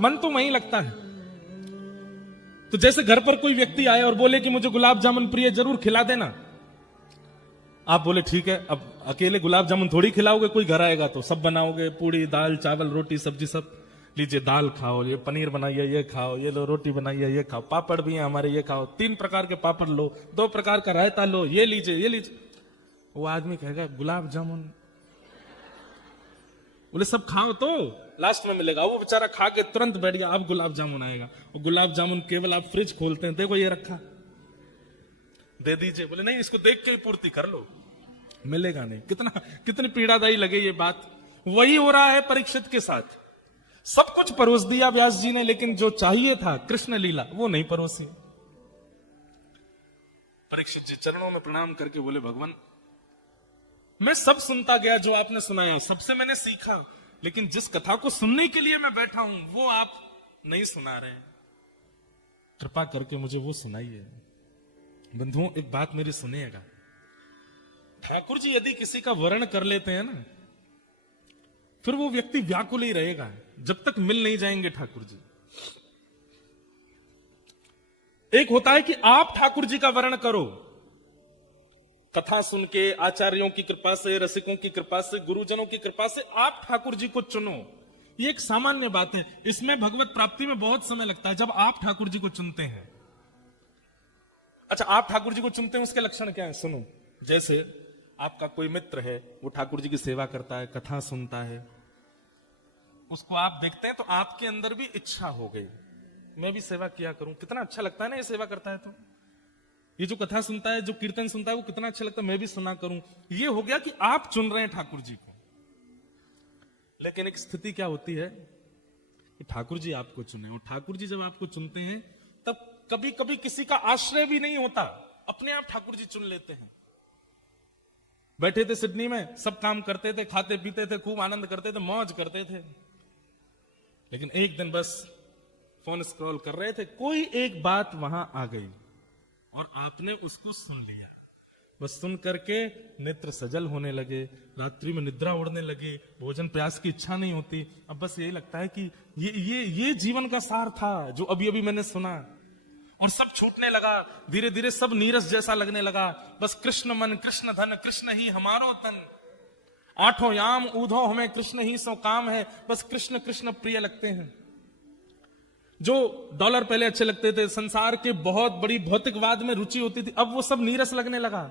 मन तो वहीं लगता है। तो जैसे घर पर कोई व्यक्ति आए और बोले कि मुझे गुलाब जामुन प्रिय, जरूर खिला देना। आप बोले ठीक है, अब अकेले गुलाब जामुन थोड़ी खिलाओगे, कोई घर आएगा तो सब बनाओगे, पूड़ी दाल चावल रोटी सब्जी सब। लीजिए दाल खाओ, ये पनीर बनाइए ये खाओ, ये लो रोटी बनाइए ये खाओ, पापड़ भी हैं हमारे ये खाओ, 3 प्रकार के पापड़ लो, 2 प्रकार का रायता लो, ये लीजिए ये लीजिए। वो आदमी कहेगा गुलाब जामुन, बोले सब खाओ तो लास्ट में मिलेगा। वो बेचारा खा के तुरंत बैठ गया, अब गुलाब जामुन आएगा। और गुलाब जामुन केवल आप फ्रिज खोलते हैं, देखो ये रखा, दे दीजिए। बोले नहीं, इसको देख के ही पूर्ति कर लो, मिलेगा नहीं। कितनी पीड़ादायी लगे ये बात। वही हो रहा है परीक्षित के साथ। सब कुछ परोस दिया व्यास जी ने, लेकिन जो चाहिए था कृष्ण लीला वो नहीं परोसी। परीक्षित जी चरणों में प्रणाम करके बोले भगवान, मैं सब सुनता गया जो आपने सुनाया, सबसे मैंने सीखा, लेकिन जिस कथा को सुनने के लिए मैं बैठा हूं वो आप नहीं सुना रहे हैं। कृपा करके मुझे वो सुनाइए। बंधुओं एक बात मेरी सुनिएगा, ठाकुर जी यदि किसी का वर्ण कर लेते हैं ना, फिर वो व्यक्ति व्याकुल ही रहेगा जब तक मिल नहीं जाएंगे ठाकुर जी। एक होता है कि आप ठाकुर जी का वर्ण करो, कथा सुन के, आचार्यों की कृपा से, रसिकों की कृपा से, गुरुजनों की कृपा से आप ठाकुर जी को चुनो। ये एक सामान्य बात है। इसमें भगवत प्राप्ति में बहुत समय लगता है जब आप ठाकुर जी को चुनते हैं। अच्छा, आप ठाकुर जी को चुनते हैं, उसके लक्षण क्या है सुनो। जैसे आपका कोई मित्र है, वो ठाकुर जी की सेवा करता है, कथा सुनता है, उसको आप देखते हैं तो आपके अंदर भी इच्छा हो गई, मैं भी सेवा किया करूं। कितना अच्छा लगता है ना ये सेवा करता है तो। ये जो कथा सुनता है, जो कीर्तन सुनता है, वो कितना अच्छा लगता है, मैं भी सुना करूं। ये हो गया कि आप चुन रहे हैं ठाकुर जी को। लेकिन एक स्थिति क्या होती है कि ठाकुर जी आपको चुने, और ठाकुर जी जब आपको चुनते हैं तब कभी कभी किसी का आश्रय भी नहीं होता, अपने आप ठाकुर जी चुन लेते हैं। बैठे थे सिडनी में, सब काम करते थे, खाते पीते थे, खूब आनंद करते थे, मौज करते थे, लेकिन एक दिन बस फोन स्क्रॉल कर रहे थे, कोई एक बात वहां आ गई और आपने उसको सुन लिया। बस सुन करके नेत्र सजल होने लगे, रात्रि में निद्रा उड़ने लगी, भोजन प्यास की इच्छा नहीं होती। अब बस यही लगता है कि ये जीवन का सार था जो अभी अभी मैंने सुना, और सब छूटने लगा। धीरे धीरे सब नीरस जैसा लगने लगा। बस कृष्ण मन कृष्ण धन, कृष्ण ही हमारो तन, 8 याम ऊधो हमें कृष्ण ही सो काम है। बस कृष्ण कृष्ण प्रिय लगते हैं। जो डॉलर पहले अच्छे लगते थे, संसार के बहुत बड़ी भौतिकवाद में रुचि होती थी, अब वो सब नीरस लगने लगा।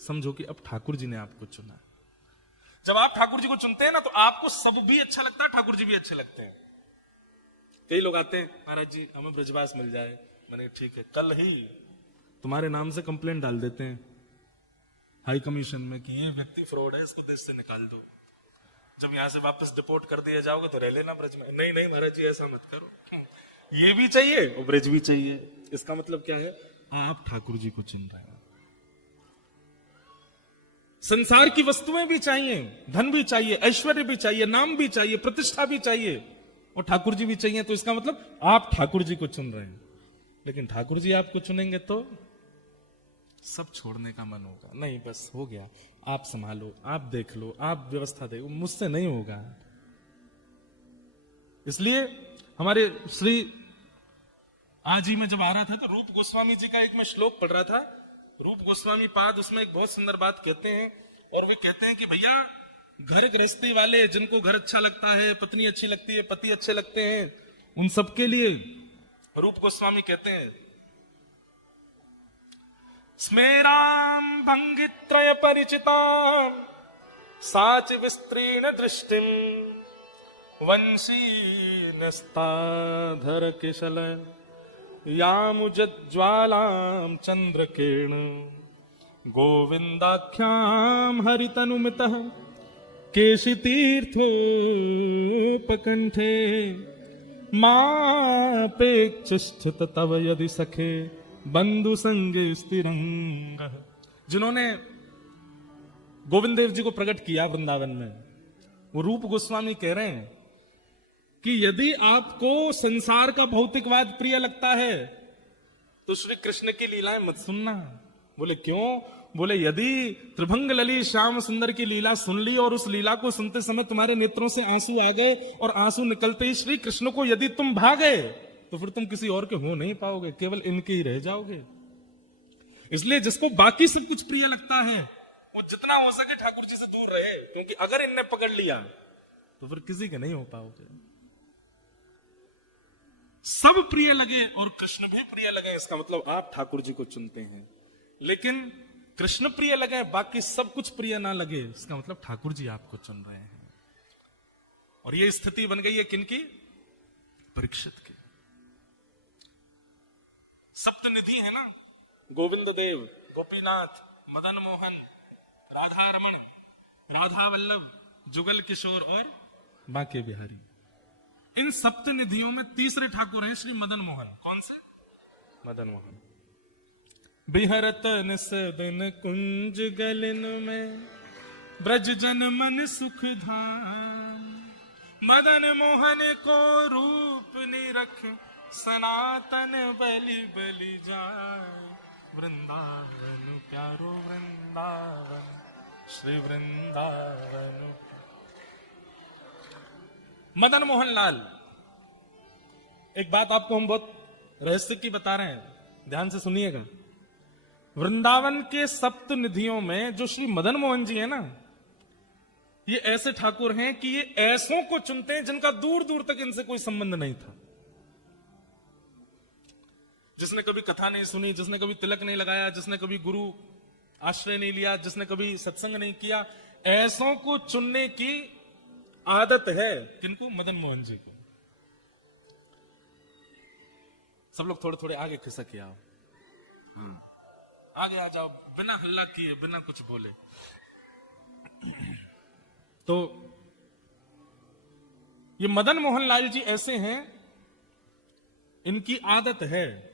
समझो कि अब ठाकुर जी ने आपको चुना। जब आप ठाकुर जी को चुनते हैं ना, तो आपको सब भी अच्छा लगता है, ठाकुर जी भी अच्छे लगते हैं। कई लोग आते हैं, महाराज जी हमें ब्रजवास मिल जाए। मैंने ठीक है, कल ही तुम्हारे नाम से कंप्लेंट डाल देते हैं हाई कमीशन में कि ये व्यक्ति फ्रॉड है, इसको देश से निकाल दो। जब यहां से वापस डिपोर्ट कर दिया जाओगे तो रह लेना ब्रज में। नहीं नहीं महाराज जी ऐसा मत करो, ये भी चाहिए और ब्रज भी चाहिए। इसका मतलब क्या है, आप ठाकुर जी को चुन रहे हैं। संसार की वस्तुएं भी चाहिए, धन भी चाहिए, ऐश्वर्य भी चाहिए, नाम भी चाहिए, प्रतिष्ठा भी चाहिए, और ठाकुर जी भी चाहिए। तो इसका मतलब आप ठाकुर जी को चुन रहे हैं। लेकिन ठाकुर जी आपको चुनेंगे तो सब छोड़ने का मन होगा। नहीं बस हो गया, आप संभालो, आप देख लो, आप व्यवस्था देखो, मुझसे नहीं होगा। इसलिए हमारे श्री आज ही में जब आ रहा था तो रूप गोस्वामी जी का एक मैं श्लोक पढ़ रहा था। रूप गोस्वामी पाद उसमें एक बहुत सुंदर बात कहते हैं, और वे कहते हैं कि भैया घर गृहस्थी वाले, जिनको घर अच्छा लगता है, पत्नी अच्छी लगती है, पति अच्छे लगते हैं, उन सबके लिए रूप गोस्वामी कहते हैं, स्मेराम भंगित्रय परिचिताम साच विस्तीर्ण दृष्टिम वंशी नस्ताधर किशल यामुज्ज्वालां चंद्रकिरण गोविंदाख्यां हरितनुमितः केशितीर्थोपकंठे मापेक्षिष्ठित तव यदि सखे बंधु संगे स्थिरंग। जिन्होंने गोविंद देव जी को प्रकट किया वृंदावन में, वो रूप गोस्वामी कह रहे हैं कि यदि आपको संसार का भौतिकवाद प्रिय लगता है तो श्री कृष्ण की लीलाएं मत सुनना। बोले क्यों? बोले यदि त्रिभंग लली श्याम सुंदर की लीला सुन ली और उस लीला को सुनते समय तुम्हारे नेत्रों से आंसू आ गए और आंसू निकलते ही श्री कृष्ण को यदि तुम भागे तो फिर तुम किसी और के हो नहीं पाओगे, केवल इनके ही रह जाओगे। इसलिए जिसको बाकी सब कुछ प्रिय लगता है वो जितना हो सके ठाकुर जी से दूर रहे, क्योंकि अगर इनने पकड़ लिया तो फिर किसी के नहीं हो पाओगे। सब प्रिय लगे और कृष्ण भी प्रिय लगे, इसका मतलब आप ठाकुर जी को चुनते हैं। लेकिन कृष्ण प्रिय लगे बाकी सब कुछ प्रिय ना लगे, इसका मतलब ठाकुर जी आपको चुन रहे हैं। और ये स्थिति बन गई है किनकी? परीक्षित की। सप्तनिधि है ना, गोविंद देव, गोपीनाथ, मदन मोहन, राधा रमण, राधा वल्लभ, जुगल किशोर और बांके बिहारी। इन सप्तनिधियों में तीसरे ठाकुर हैं श्री मदन मोहन। कौन से? मदन मोहन। बिहरत निस दिन कुंज गलिन में ब्रज जन मन सुख धाम, मदन मोहन को रूप निरख सनातन बलि बलि जाए, वृंदावन प्यारो वृंदावन श्री वृंदावन। मदन मोहन लाल, एक बात आपको हम बहुत रहस्य की बता रहे हैं, ध्यान से सुनिएगा। वृंदावन के सप्त निधियों में जो श्री मदन मोहन जी है ना, ये ऐसे ठाकुर हैं कि ये ऐसों को चुनते हैं जिनका दूर दूर तक इनसे कोई संबंध नहीं था। जिसने कभी कथा नहीं सुनी, जिसने कभी तिलक नहीं लगाया, जिसने कभी गुरु आश्रय नहीं लिया, जिसने कभी सत्संग नहीं किया, ऐसों को चुनने की आदत है। किनको? मदन मोहन जी को। सब लोग थोड़े थोड़े आगे खिसक आओ, आगे आ जाओ, बिना हल्ला किए, बिना कुछ बोले। तो ये मदन मोहन लाल जी ऐसे हैं, इनकी आदत है।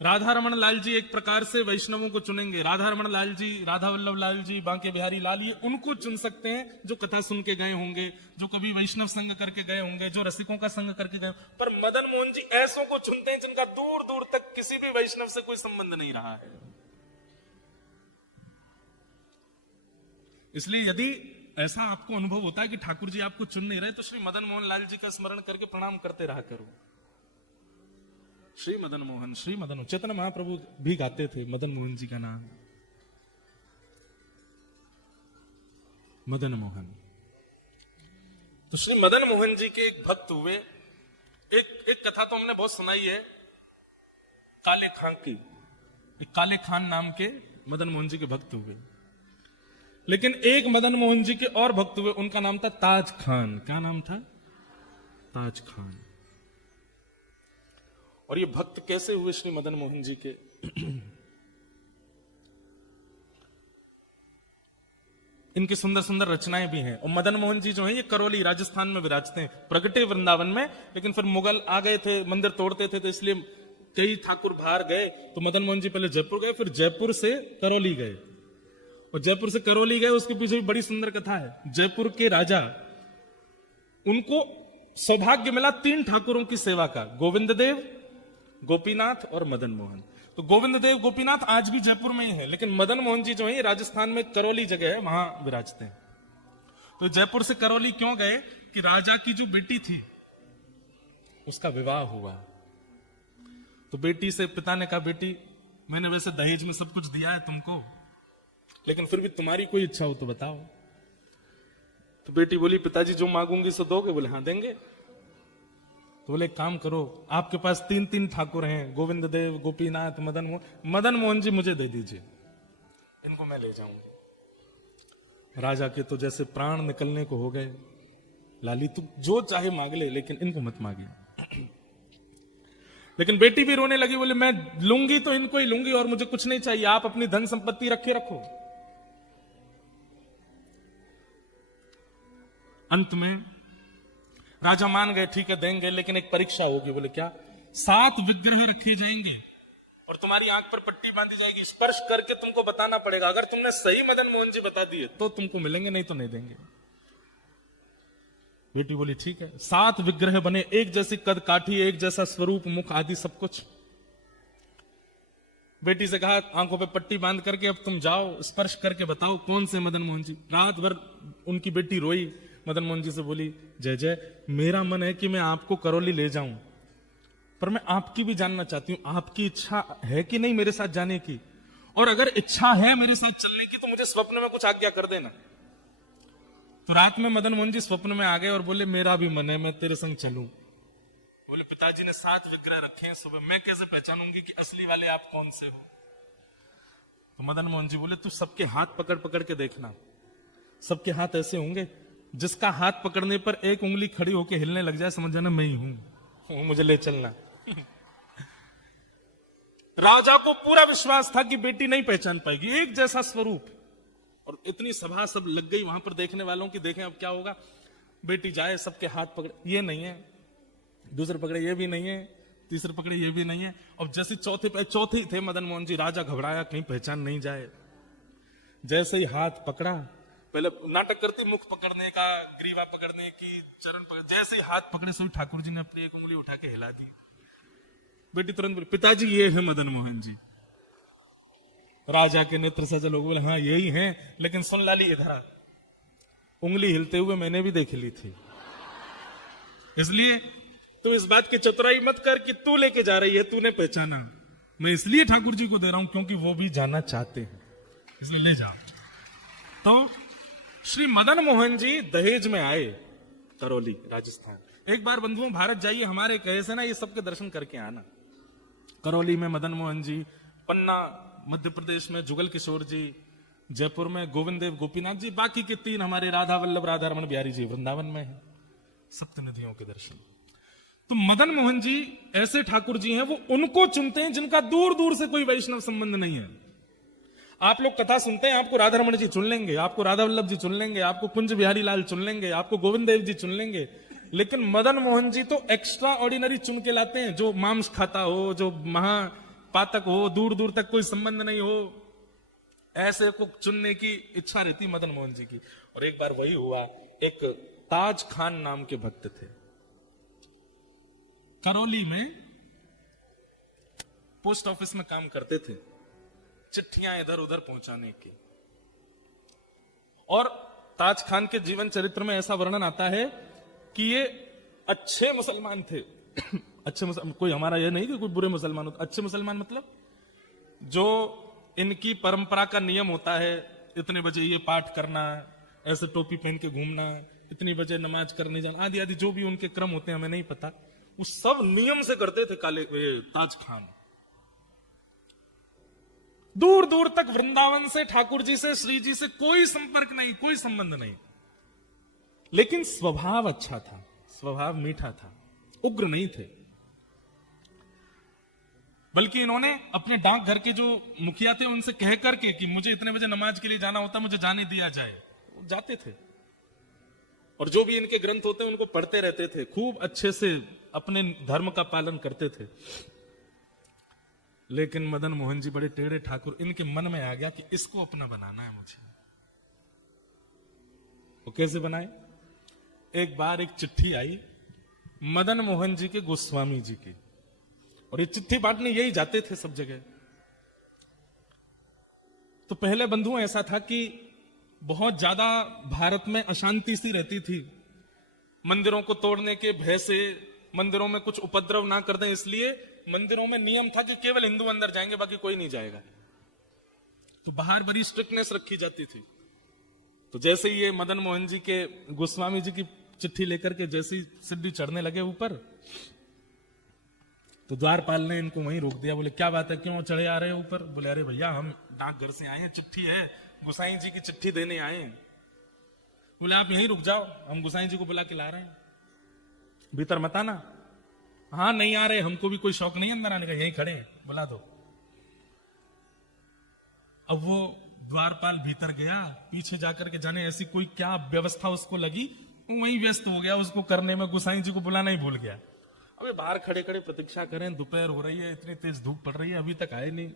राधा रमण लाल जी एक प्रकार से वैष्णवों को चुनेंगे। राधा रमण लाल जी, राधा वल्लभ लाल जी, बांके बिहारी लाल, ये उनको चुन सकते हैं जो कथा सुन के गए होंगे, जो कभी वैष्णव संग करके गए होंगे, जो रसिकों का संग करके गए। पर मदन मोहन जी ऐसों को चुनते हैं जिनका दूर दूर तक किसी भी वैष्णव से कोई संबंध नहीं रहा है। इसलिए यदि ऐसा आपको अनुभव होता है कि ठाकुर जी आपको चुन नहीं रहे, तो श्री मदन मोहन लाल जी का स्मरण करके प्रणाम करते रहा करो। श्री मदन मोहन, श्री मदन मोहन। चैतन्य महाप्रभु भी गाते थे मदन मोहन जी का नाम, मदन मोहन। तो श्री मदन मोहन जी के एक भक्त हुए। एक कथा तो हमने बहुत सुनाई है, काले खान की। एक काले खान नाम के मदन मोहन जी के भक्त हुए। लेकिन एक मदन मोहन जी के और भक्त हुए, उनका नाम था ताज खान। क्या नाम था? ताज खान। और ये भक्त कैसे हुए श्री मदन मोहन जी के? इनकी सुंदर सुंदर रचनाएं भी हैं। और मदन मोहन जी जो हैं ये करौली राजस्थान में विराजते हैं, प्रगटे वृंदावन में। लेकिन फिर मुगल आ गए थे, मंदिर तोड़ते थे, तो इसलिए कई ठाकुर बाहर गए। तो मदन मोहन जी पहले जयपुर गए, फिर जयपुर से करौली गए। और जयपुर से करौली गए, उसके पीछे भी बड़ी सुंदर कथा है। जयपुर के राजा, उनको सौभाग्य मिला 3 ठाकुरों की सेवा का, गोविंद देव, गोपीनाथ और मदन मोहन। तो गोविंद देव, गोपीनाथ आज भी जयपुर में ही है, लेकिन मदन मोहन जी जो है राजस्थान में करौली जगह है, वहां विराजते हैं। तो जयपुर से करौली क्यों गए कि राजा की जो बेटी थी उसका विवाह हुआ। तो बेटी से पिता ने कहा, बेटी मैंने वैसे दहेज में सब कुछ दिया है तुमको, लेकिन फिर भी तुम्हारी कोई इच्छा हो तो बताओ। तो बेटी बोली, पिताजी जो मांगूंगी सो दोगे? बोले हाँ देंगे। तो बोले एक काम करो, आपके पास 3 ठाकुर हैं, गोविंद देव, गोपीनाथ, मदन मोहन। मदन मोहन जी मुझे दे दीजिए, इनको मैं ले जाऊंगी। राजा के तो जैसे प्राण निकलने को हो गए। लाली तू जो चाहे मांग ले, लेकिन इनको मत मांगिए। लेकिन बेटी भी रोने लगी, बोले मैं लूंगी तो इनको ही लूंगी और मुझे कुछ नहीं चाहिए, आप अपनी धन संपत्ति रखे रखो। अंत में राजा मान गए, ठीक है देंगे, लेकिन एक परीक्षा होगी। बोले क्या? 7 विग्रह रखे जाएंगे और तुम्हारी आंख पर पट्टी बांधी जाएगी, स्पर्श करके तुमको बताना पड़ेगा। अगर तुमने सही मदन मोहन जी बता दिए तो तुमको मिलेंगे, नहीं तो नहीं देंगे। बेटी बोली ठीक है। 7 विग्रह बने, एक जैसी कद काठी, एक जैसा स्वरूप, मुख आदि सब कुछ। बेटी से कहा आंखों पे पट्टी बांध करके अब तुम जाओ, स्पर्श करके बताओ कौन से मदन मोहन जी। रात भर उनकी बेटी रोई, मदन मोहन जी से बोली, जय जय, मेरा मन है कि मैं आपको करौली ले जाऊं, पर मैं आपकी भी जानना चाहती हूं, आपकी इच्छा है कि नहीं मेरे साथ जाने की, और अगर इच्छा है मेरे साथ चलने की तो मुझे स्वप्न में कुछ आज्ञा कर देना। तो रात में मदन मोहन जी स्वप्न में आ गए और बोले, मेरा भी मन है, मैं तेरे संग चलूं। बोले, पिताजी ने 7 विग्रह रखे हैं सुबह, मैं कैसे पहचानूंगी कि असली वाले आप कौन से हो? तो मदन मोहन जी बोले, तू सबके हाथ पकड़ पकड़ के देखना, सबके हाथ ऐसे होंगे, जिसका हाथ पकड़ने पर एक उंगली खड़ी होकर हिलने लग जाए समझ जाना मैं ही हूं, मुझे ले चलना। राजा को पूरा विश्वास था कि बेटी नहीं पहचान पाएगी, एक जैसा स्वरूप, और इतनी सभा सब लग गई वहां पर देखने वालों की, देखें अब क्या होगा। बेटी जाए, सबके हाथ पकड़े, ये नहीं है, दूसरे पकड़े, ये भी नहीं है, तीसरे पकड़े, ये भी नहीं है, और जैसे चौथे ही थे मदन मोहन जी, राजा घबराया कहीं पहचान नहीं जाए। जैसे ही हाथ पकड़ा, पहले नाटक करती मुख पकड़ने का, ग्रीवा पकड़ने की, चरण पकड़, जैसे ही हाथ पकड़े सो ठाकुर जी ने अपनी एक उंगली उठा के हिला दी। बेटी तुरंत बोली, पिताजी ये है मदन मोहन जी। राजा के नेत्र सजल लोग बोले, हाँ यही हैं, लेकिन सुन लाली इधर आ, उंगली हिलते हुए मैंने भी देख ली थी, इसलिए तू इस बात की चतुराई मत कर कि तू लेके जा रही है, तूने पहचाना, मैं इसलिए ठाकुर जी को दे रहा हूं क्योंकि वो भी जाना चाहते हैं, इसलिए ले जा। तो श्री मदन मोहन जी दहेज में आए, करौली राजस्थान। एक बार बंधुओं भारत जाइए, हमारे कहे से ना ये सबके दर्शन करके आना। करौली में मदन मोहन जी, पन्ना मध्य प्रदेश में जुगल किशोर जी, जयपुर में गोविंद देव गोपीनाथ जी, बाकी के 3 हमारे राधा वल्लभ राधा रमन बिहारी जी वृंदावन में है। सप्त नदियों के दर्शन। तो मदन मोहन जी ऐसे ठाकुर जी हैं, वो उनको चुनते हैं जिनका दूर दूर से कोई वैष्णव संबंध नहीं है। आप लोग कथा सुनते हैं, आपको राधा रमन जी चुन लेंगे, आपको राधा वल्लभ जी चुन लेंगे, आपको कुंज बिहारी लाल चुन लेंगे, आपको गोविंद देव जी चुन लेंगे, लेकिन मदन मोहन जी तो एक्स्ट्रा ऑर्डिनरी चुन के लाते हैं, जो मांस खाता हो, जो महापातक हो, दूर दूर तक कोई संबंध नहीं हो, ऐसे को चुनने की इच्छा रहती मदन मोहन जी की। और एक बार वही हुआ, एक ताज खान नाम के भक्त थे, करौली में पोस्ट ऑफिस में काम करते थे, चिट्ठियां इधर उधर पहुंचाने की। और ताज खान के जीवन चरित्र में ऐसा वर्णन आता है कि ये अच्छे मुसलमान थे। अच्छे मुसलमान, कोई हमारा यह नहीं कि कोई बुरे मुसलमान होते, अच्छे मुसलमान मतलब जो इनकी परंपरा का नियम होता है, इतने बजे ये पाठ करना, ऐसे टोपी पहन के घूमना, इतनी बजे नमाज करने जाना, आदि आदि जो भी उनके क्रम होते हैं हमें नहीं पता, वो सब नियम से करते थे ताज खान। दूर दूर तक वृंदावन से, ठाकुर जी से, श्री जी से कोई संपर्क नहीं, कोई संबंध नहीं, लेकिन स्वभाव अच्छा था, स्वभाव मीठा था, उग्र नहीं थे। बल्कि इन्होंने अपने डाकघर के जो मुखिया थे उनसे कह करके कि मुझे इतने बजे नमाज के लिए जाना होता, मुझे जाने दिया जाए, वो जाते थे। और जो भी इनके ग्रंथ होते उनको पढ़ते रहते थे, खूब अच्छे से अपने धर्म का पालन करते थे। लेकिन मदन मोहन जी बड़े टेढ़े ठाकुर, इनके मन में आ गया कि इसको अपना बनाना है मुझे। वो कैसे बनाए? एक बार एक चिट्ठी आई मदन मोहन जी के गोस्वामी जी की, और ये चिट्ठी बांटने यही जाते थे सब जगह। तो पहले बंधुओं ऐसा था कि बहुत ज्यादा भारत में अशांति सी रहती थी, मंदिरों को तोड़ने के भय से, मंदिरों में कुछ उपद्रव ना कर दें इसलिए मंदिरों में नियम था कि केवल हिंदू अंदर जाएंगे, बाकी कोई नहीं जाएगा। तो बाहर बड़ी स्ट्रिक्टनेस रखी जाती थी। तो जैसे ही ये मदन मोहन जी के गोस्वामी जी की चिट्ठी लेकर के जैसी सीढ़ी चढ़ने लगे ऊपर, तो द्वारपाल ने इनको वहीं रोक दिया। बोले क्या बात है, क्यों चढ़े आ रहे हो ऊपर? बोले अरे भैया हम डाकघर से आए हैं, चिट्ठी है, गोसाई जी की चिट्ठी देने आए हैं। बोले आप यहीं रुक जाओ, हम गोसाई जी को बुला के ला रहे हैं, भीतर मत आना। हाँ नहीं आ रहे, हमको भी कोई शौक नहीं अंदर आने का, यहीं खड़े, बुला दो। अब वो द्वारपाल भीतर गया, पीछे जाकर के जाने ऐसी कोई क्या व्यवस्था उसको लगी, वो वहीं व्यस्त हो गया उसको करने में, गोसाई जी को बुलाना ही भूल गया। अबे बाहर खड़े खड़े प्रतीक्षा करें, दोपहर हो रही है, इतनी तेज धूप पड़ रही है, अभी तक आए नहीं।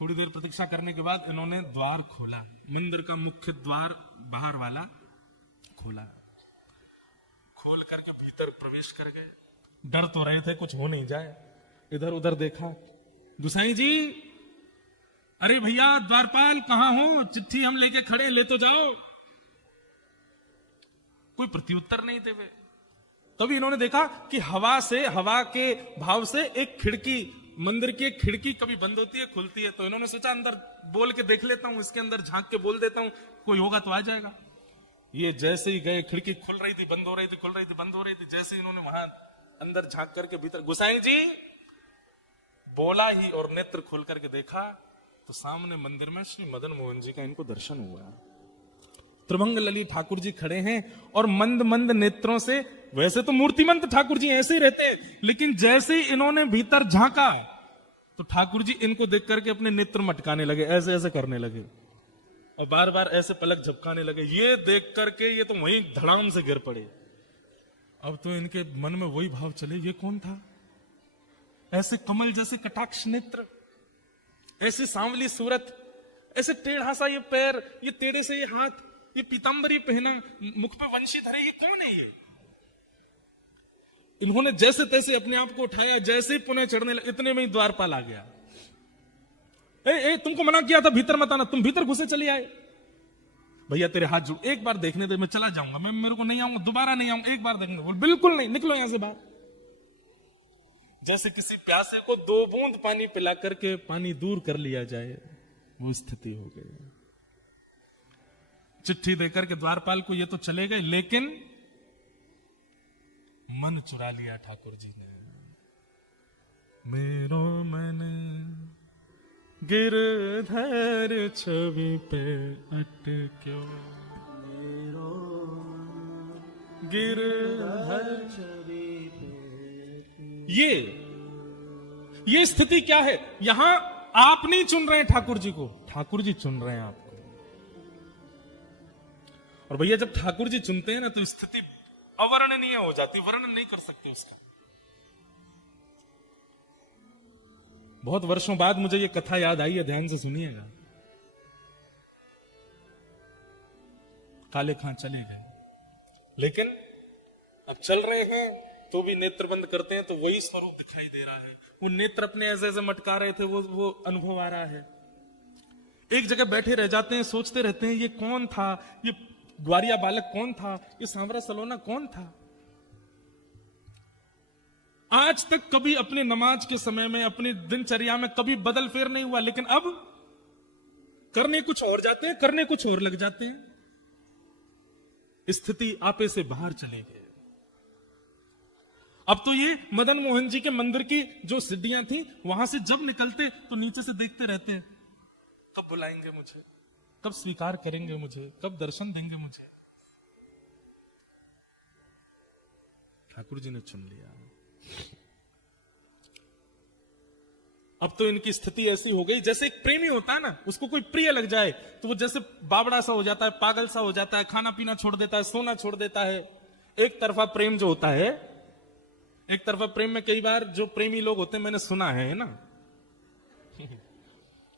थोड़ी देर प्रतीक्षा करने के बाद इन्होंने द्वार खोला, मंदिर का मुख्य द्वार बाहर वाला खोला, खोल करके भीतर प्रवेश कर गए। डर तो रहे थे कुछ हो नहीं जाए, इधर उधर देखा, गुसाई जी, अरे भैया द्वारपाल कहां हो, चिट्ठी हम लेके खड़े, ले तो जाओ। कोई प्रत्युत्तर नहीं देवे। तभी इन्होंने देखा कि हवा के भाव से एक खिड़की, मंदिर की एक खिड़की कभी बंद होती है खुलती है, तो इन्होंने सोचा अंदर बोल के देख लेता हूं, इसके अंदर झांक के बोल देता हूं, कोई होगा तो आ जाएगा। ये जैसे ही गए, खिड़की खुल रही थी, बंद हो रही थी, खुल रही थी, बंद हो रही थी। जैसे ही इन्होंने वहां अंदर झांक करके भीतर, गुसाई जी बोला ही और नेत्र खोल करके देखा तो सामने मंदिर में श्री मदन मोहन जी का इनको दर्शन हुआ। त्रिभंग लली ठाकुर जी खड़े हैं और मंद मंद नेत्रों से, वैसे तो मूर्तिमंत ठाकुर जी ऐसे ही रहते, लेकिन जैसे ही इन्होंने भीतर झांका तो ठाकुर जी इनको देख करके अपने नेत्र मटकाने लगे, ऐसे ऐसे करने लगे और बार बार ऐसे पलक झपकाने लगे। ये देख करके ये तो वहीं धड़ाम से गिर पड़े। अब तो इनके मन में वही भाव चले, ये कौन था? ऐसे कमल जैसे कटाक्ष नेत्र, ऐसी सांवली सूरत, ऐसे टेढ़ा सा ये पैर, ये टेढ़े से ये हाथ, ये पीतांबरी पहना, मुख पे वंशी धरे, ये कौन है ये? इन्होंने जैसे तैसे अपने आप को उठाया, जैसे ही पुनः चढ़ने लगे, इतने में ही द्वारपाल आ गया। ए, तुमको मना किया था भीतर मत आना, तुम भीतर घुसे चले आए। भैया तेरे हाथ जोड़, एक बार देखने दे, मैं चला जाऊंगा, मैं मेरे को नहीं आऊंगा, दोबारा नहीं आऊंगा, एक बार देखने दे। बिल्कुल नहीं, निकलो यहां से बाहर। जैसे किसी प्यासे को 2 बूंद पानी पिला करके पानी दूर कर लिया जाए, वो स्थिति हो गई। चिट्ठी देकर के द्वारपाल को ये तो चले गए, लेकिन मन चुरा लिया ठाकुर जी ने। मेरो मन गिरधर छवि पे अटक्यो, मेरो गिरधर छवि पे। ये स्थिति क्या है? यहां आप नहीं चुन रहे हैं ठाकुर जी को, ठाकुर जी चुन रहे हैं आपको। और भैया जब ठाकुर जी चुनते हैं ना तो स्थिति अवर्णनीय हो जाती, वर्णन नहीं कर सकते उसका। बहुत वर्षों बाद मुझे ये कथा याद आई है, ध्यान से सुनिएगा। काले खां चले गए, लेकिन अब चल रहे हैं तो भी नेत्र बंद करते हैं तो वही स्वरूप दिखाई दे रहा है। वो नेत्र अपने ऐसे ऐसे मटका रहे थे, वो अनुभव आ रहा है। एक जगह बैठे रह जाते हैं, सोचते रहते हैं ये कौन था, ये ग्वारिया बालक कौन था, ये सांवरा सलोना कौन था। आज तक कभी अपने नमाज के समय में, अपनी दिनचर्या में कभी बदल फेर नहीं हुआ, लेकिन अब करने कुछ और जाते हैं, करने कुछ और लग जाते हैं। स्थिति आपे से बाहर चले गए। अब तो ये मदन मोहन जी के मंदिर की जो सीढ़ियां थी, वहां से जब निकलते तो नीचे से देखते रहते, कब बुलाएंगे मुझे, कब स्वीकार करेंगे मुझे, कब दर्शन देंगे मुझे। ठाकुर जी ने चुन लिया। अब तो इनकी स्थिति ऐसी हो गई, जैसे एक प्रेमी होता है ना, उसको कोई प्रिय लग जाए तो वो जैसे बावड़ा सा हो जाता है, पागल सा हो जाता है, खाना पीना छोड़ देता है, सोना छोड़ देता है। एक तरफा प्रेम जो होता है, एक तरफा प्रेम में कई बार जो प्रेमी लोग होते हैं, मैंने सुना है ना,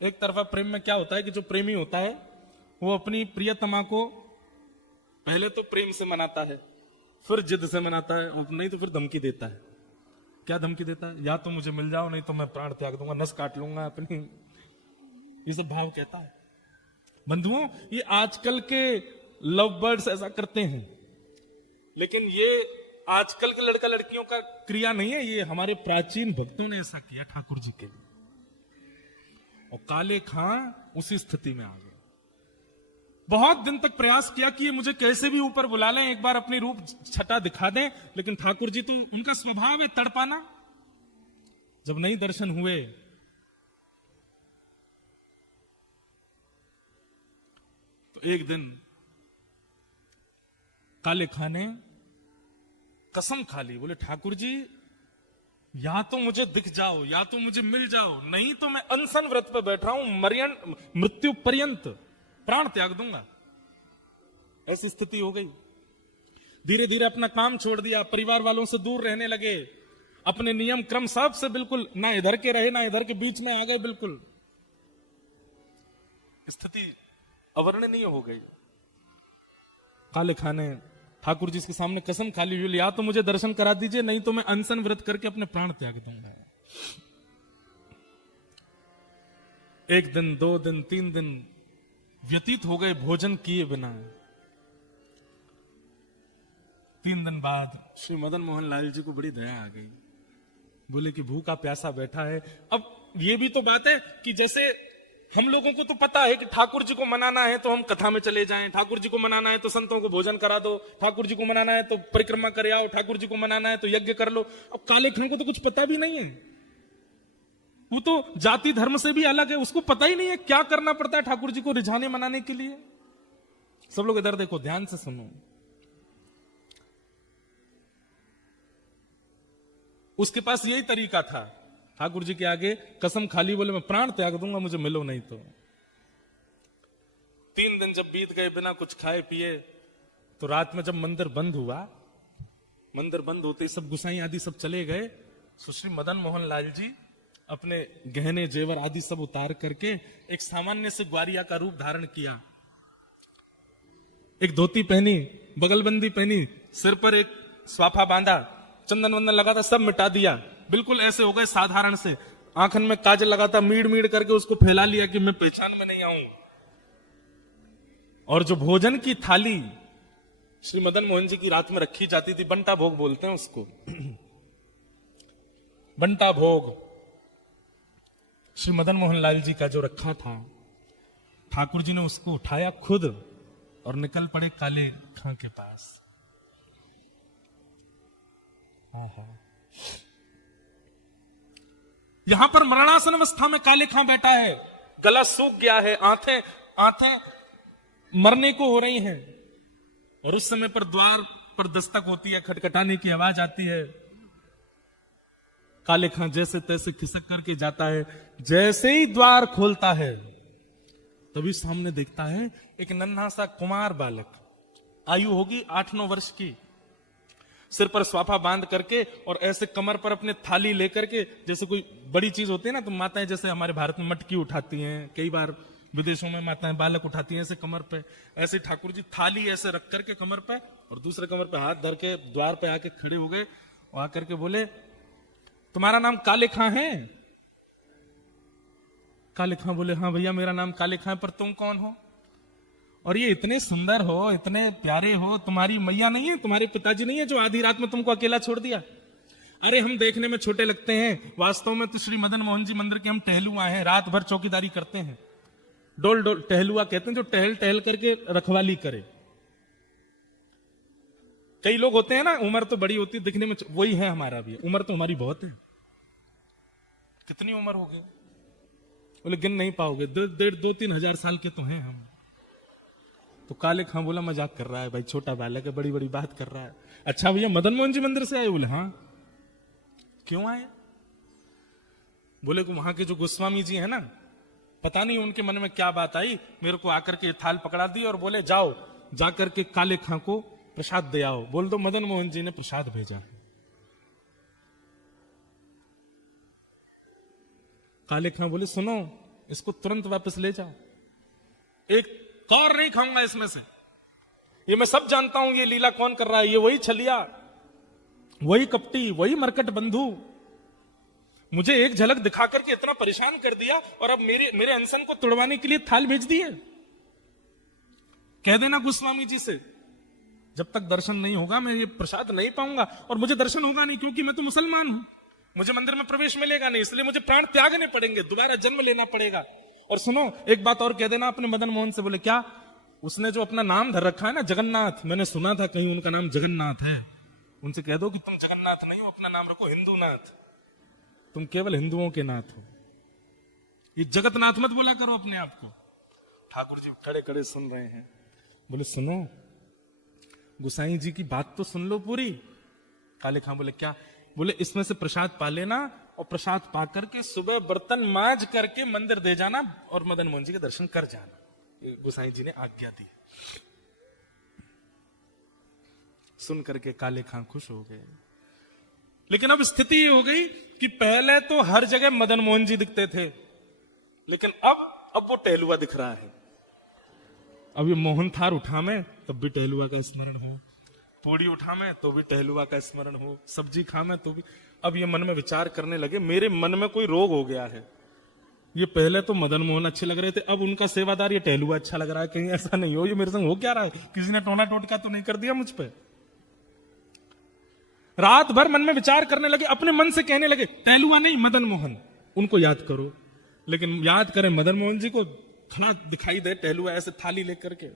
एक तरफा प्रेम में क्या होता है कि जो प्रेमी होता है वो अपनी प्रियतमा को पहले तो प्रेम से मनाता है, फिर जिद से मनाता है, और नहीं तो फिर धमकी देता है। क्या धमकी देता है? या तो मुझे मिल जाओ, नहीं तो मैं प्राण त्याग दूंगा, नस काट लूंगा अपनी। ये सब भाव कहता है। बंधुओं, ये आजकल के लव बर्ड्स ऐसा करते हैं, लेकिन ये आजकल के लड़का लड़कियों का क्रिया नहीं है, ये हमारे प्राचीन भक्तों ने ऐसा किया ठाकुर जी के लिए। और काले खां उसी स्थिति में आ गए। बहुत दिन तक प्रयास किया कि ये मुझे कैसे भी ऊपर बुला लें, एक बार अपनी रूप छटा दिखा दें, लेकिन ठाकुर जी तो उनका स्वभाव है तड़पाना। जब नहीं दर्शन हुए तो एक दिन काले खां ने कसम खा ली, बोले ठाकुर जी या तो मुझे दिख जाओ, या तो मुझे मिल जाओ, नहीं तो मैं अनशन व्रत पे बैठ रहा हूं, मृत्यु पर्यंत प्राण त्याग दूंगा। ऐसी स्थिति हो गई। धीरे धीरे अपना काम छोड़ दिया, परिवार वालों से दूर रहने लगे, अपने नियम क्रम सब से बिल्कुल ना इधर के रहे ना इधर के, बीच में आ गए बिल्कुल। स्थिति अवर्णनीय हो गई। काले खां ने ठाकुर जी के सामने कसम खा ली, या तो मुझे दर्शन करा दीजिए, नहीं तो मैं अनशन व्रत करके अपने प्राण त्याग दूंगा। 1 दिन 2 दिन 3 दिन व्यतीत हो गए भोजन किए बिना। 3 दिन बाद श्री मदन मोहन लाल जी को बड़ी दया आ गई। बोले कि भूखा प्यासा बैठा है। अब ये भी तो बात है कि जैसे हम लोगों को तो पता है कि ठाकुर जी को मनाना है तो हम कथा में चले जाएं, ठाकुर जी को मनाना है तो संतों को भोजन करा दो, ठाकुर जी को मनाना है तो परिक्रमा करे आओ, ठाकुर जी को मनाना है तो यज्ञ कर लो। अब काले खान को तो कुछ पता भी नहीं है, वो तो जाति धर्म से भी अलग है, उसको पता ही नहीं है क्या करना पड़ता है ठाकुर जी को रिझाने मनाने के लिए। सब लोग इधर देखो, ध्यान से सुनो। उसके पास यही तरीका था, ठाकुर जी के आगे कसम खाली, बोले मैं प्राण त्याग दूंगा मुझे मिलो नहीं तो। 3 दिन जब बीत गए बिना कुछ खाए पिए, तो रात में जब मंदिर बंद हुआ, मंदिर बंद होते सब गुसाई आदि सब चले गए, सुश्री मदन मोहन लाल जी अपने गहने जेवर आदि सब उतार करके एक सामान्य से ग्वारिया का रूप धारण किया। एक धोती पहनी, बगलबंदी पहनी, सिर पर एक स्वाफा बांधा, चंदन वंदन लगा था, सब मिटा दिया, बिल्कुल ऐसे हो गए साधारण से। आंखन में काजल लगा था, मीड़ मीड़ करके उसको फैला लिया कि मैं पहचान में नहीं आऊं। और जो भोजन की थाली श्री मदन मोहन जी की रात में रखी जाती थी, बंटा भोग बोलते हैं उसको, बंटा भोग श्री मदन मोहन लाल जी का जो रखा था, ठाकुर जी ने उसको उठाया खुद और निकल पड़े काले खां के पास। यहां पर मरणासन अवस्था में काले खां बैठा है, गला सूख गया है, आंखें मरने को हो रही हैं, और उस समय पर द्वार पर दस्तक होती है, खटखटाने की आवाज आती है। काले खां जैसे तैसे खिसक करके जाता है, जैसे ही द्वार खोलता है तभी सामने देखता है एक नन्हा सा कुमार बालक, आयु होगी 8-9 वर्ष की, सिर पर स्वाफा बांध करके और ऐसे कमर पर अपने थाली लेकर के, जैसे कोई बड़ी चीज होती है ना, तो माताएं जैसे हमारे भारत में मटकी उठाती हैं, कई बार विदेशों में माताएं बालक उठाती हैं ऐसे कमर पे, ऐसे ठाकुर जी थाली ऐसे रख करके कमर पे और दूसरे कमर पे हाथ धर के द्वार पे आके खड़े हो गए, और आकर के बोले तुम्हारा नाम काले खां है? काले खां बोले हाँ भैया मेरा नाम काले खां है, पर तुम कौन हो? और ये इतने सुंदर हो, इतने प्यारे हो, तुम्हारी मैया नहीं है, तुम्हारे पिताजी नहीं है जो आधी रात में तुमको अकेला छोड़ दिया? अरे हम देखने में छोटे लगते हैं, वास्तव में तो श्री मदन मोहन जी मंदिर के हम टहलुआ हैं, रात भर चौकीदारी करते हैं। डोल डोल टहलुआ कहते हैं जो टहल टहल करके रखवाली करे। कई लोग होते हैं ना, उम्र तो बड़ी होती है दिखने में, वही है हमारा भी, उम्र तो हमारी बहुत है। कितनी उम्र हो गई? बोले गिन नहीं पाओगे, 2-3 हजार साल के तो हैं हम। तो काले खां बोला मजाक कर रहा है भाई, छोटा बालक है, बड़ी बड़ी बात कर रहा है। अच्छा भैया मदन मोहन जी मंदिर से आए? बोले हाँ। क्यों आए? बोले को वहां के जो गोस्वामी जी है ना, पता नहीं उनके मन में क्या बात आई, मेरे को आकर के थाल पकड़ा दी और बोले जाओ जाकर के काले खां को प्रसाद दे आओ, बोल दो मदन मोहन जी ने प्रसाद भेजा है। काले खां बोले सुनो, इसको तुरंत वापस ले जाओ, एक कौर नहीं खाऊंगा इसमें से, ये मैं सब जानता हूं ये लीला कौन कर रहा है, ये वही छलिया, वही कपटी, वही मरकट बंधु, मुझे एक झलक दिखा करके इतना परेशान कर दिया और अब मेरे अनशन को तुड़वाने के लिए थाल भेज दिए। कह देना गोस्वामी जी से जब तक दर्शन नहीं होगा मैं ये प्रसाद नहीं पाऊंगा, और मुझे दर्शन होगा नहीं क्योंकि मैं तो मुसलमान हूं, मुझे मंदिर में प्रवेश मिलेगा नहीं, इसलिए मुझे प्राण त्यागने पड़ेंगे, दोबारा जन्म लेना पड़ेगा। और सुनो एक बात और कह देना अपने मदन मोहन से। बोले क्या? उसने जो अपना नाम धर रखा है ना जगन्नाथ, मैंने सुना था कहीं उनका नाम जगन्नाथ है, उनसे कह दो कि तुम जगन्नाथ नहीं हो, अपना नाम रखो हिंदूनाथ, तुम केवल हिंदुओं के नाथ हो, ये जगतनाथ मत बोला करो अपने आप को। ठाकुर जी खड़े खड़े सुन रहे हैं। बोले सुनो गुसाई जी की बात तो सुन लो पूरी। काले खां बोले क्या? बोले इसमें से प्रसाद पा लेना और प्रसाद पा करके सुबह बर्तन मांज करके मंदिर दे जाना और मदन मोहन जी के दर्शन कर जाना। गुसाई जी ने आज्ञा दी। सुन करके काले खां खुश हो गए। लेकिन अब स्थिति ये हो गई कि पहले तो हर जगह मदन मोहन जी दिखते थे, लेकिन अब वो टहलुआ दिख रहा है। अब ये मोहन थार उठा में तब भी टहलुआ का स्मरण हो, पूड़ी उठा में तो भी टहलुआ का स्मरण हो, सब्जी खा में तो भी। अब ये मन में विचार करने लगे मेरे मन में कोई रोग हो गया है, ये पहले तो मदन मोहन अच्छे लग रहे थे, अब उनका सेवादार ये टहलुआ अच्छा लग रहा है। कहीं ऐसा नहीं हो ये मेरे संग हो क्या रहा है, किसी ने टोना टोटका तो नहीं कर दिया मुझ पे। रात भर मन में विचार करने लगे, अपने मन से कहने लगे टहलुआ नहीं मदन मोहन, उनको याद करो। लेकिन याद करें मदन मोहन जी को, खड़ा दिखाई दे टहलुआ ऐसे थाली लेकर के।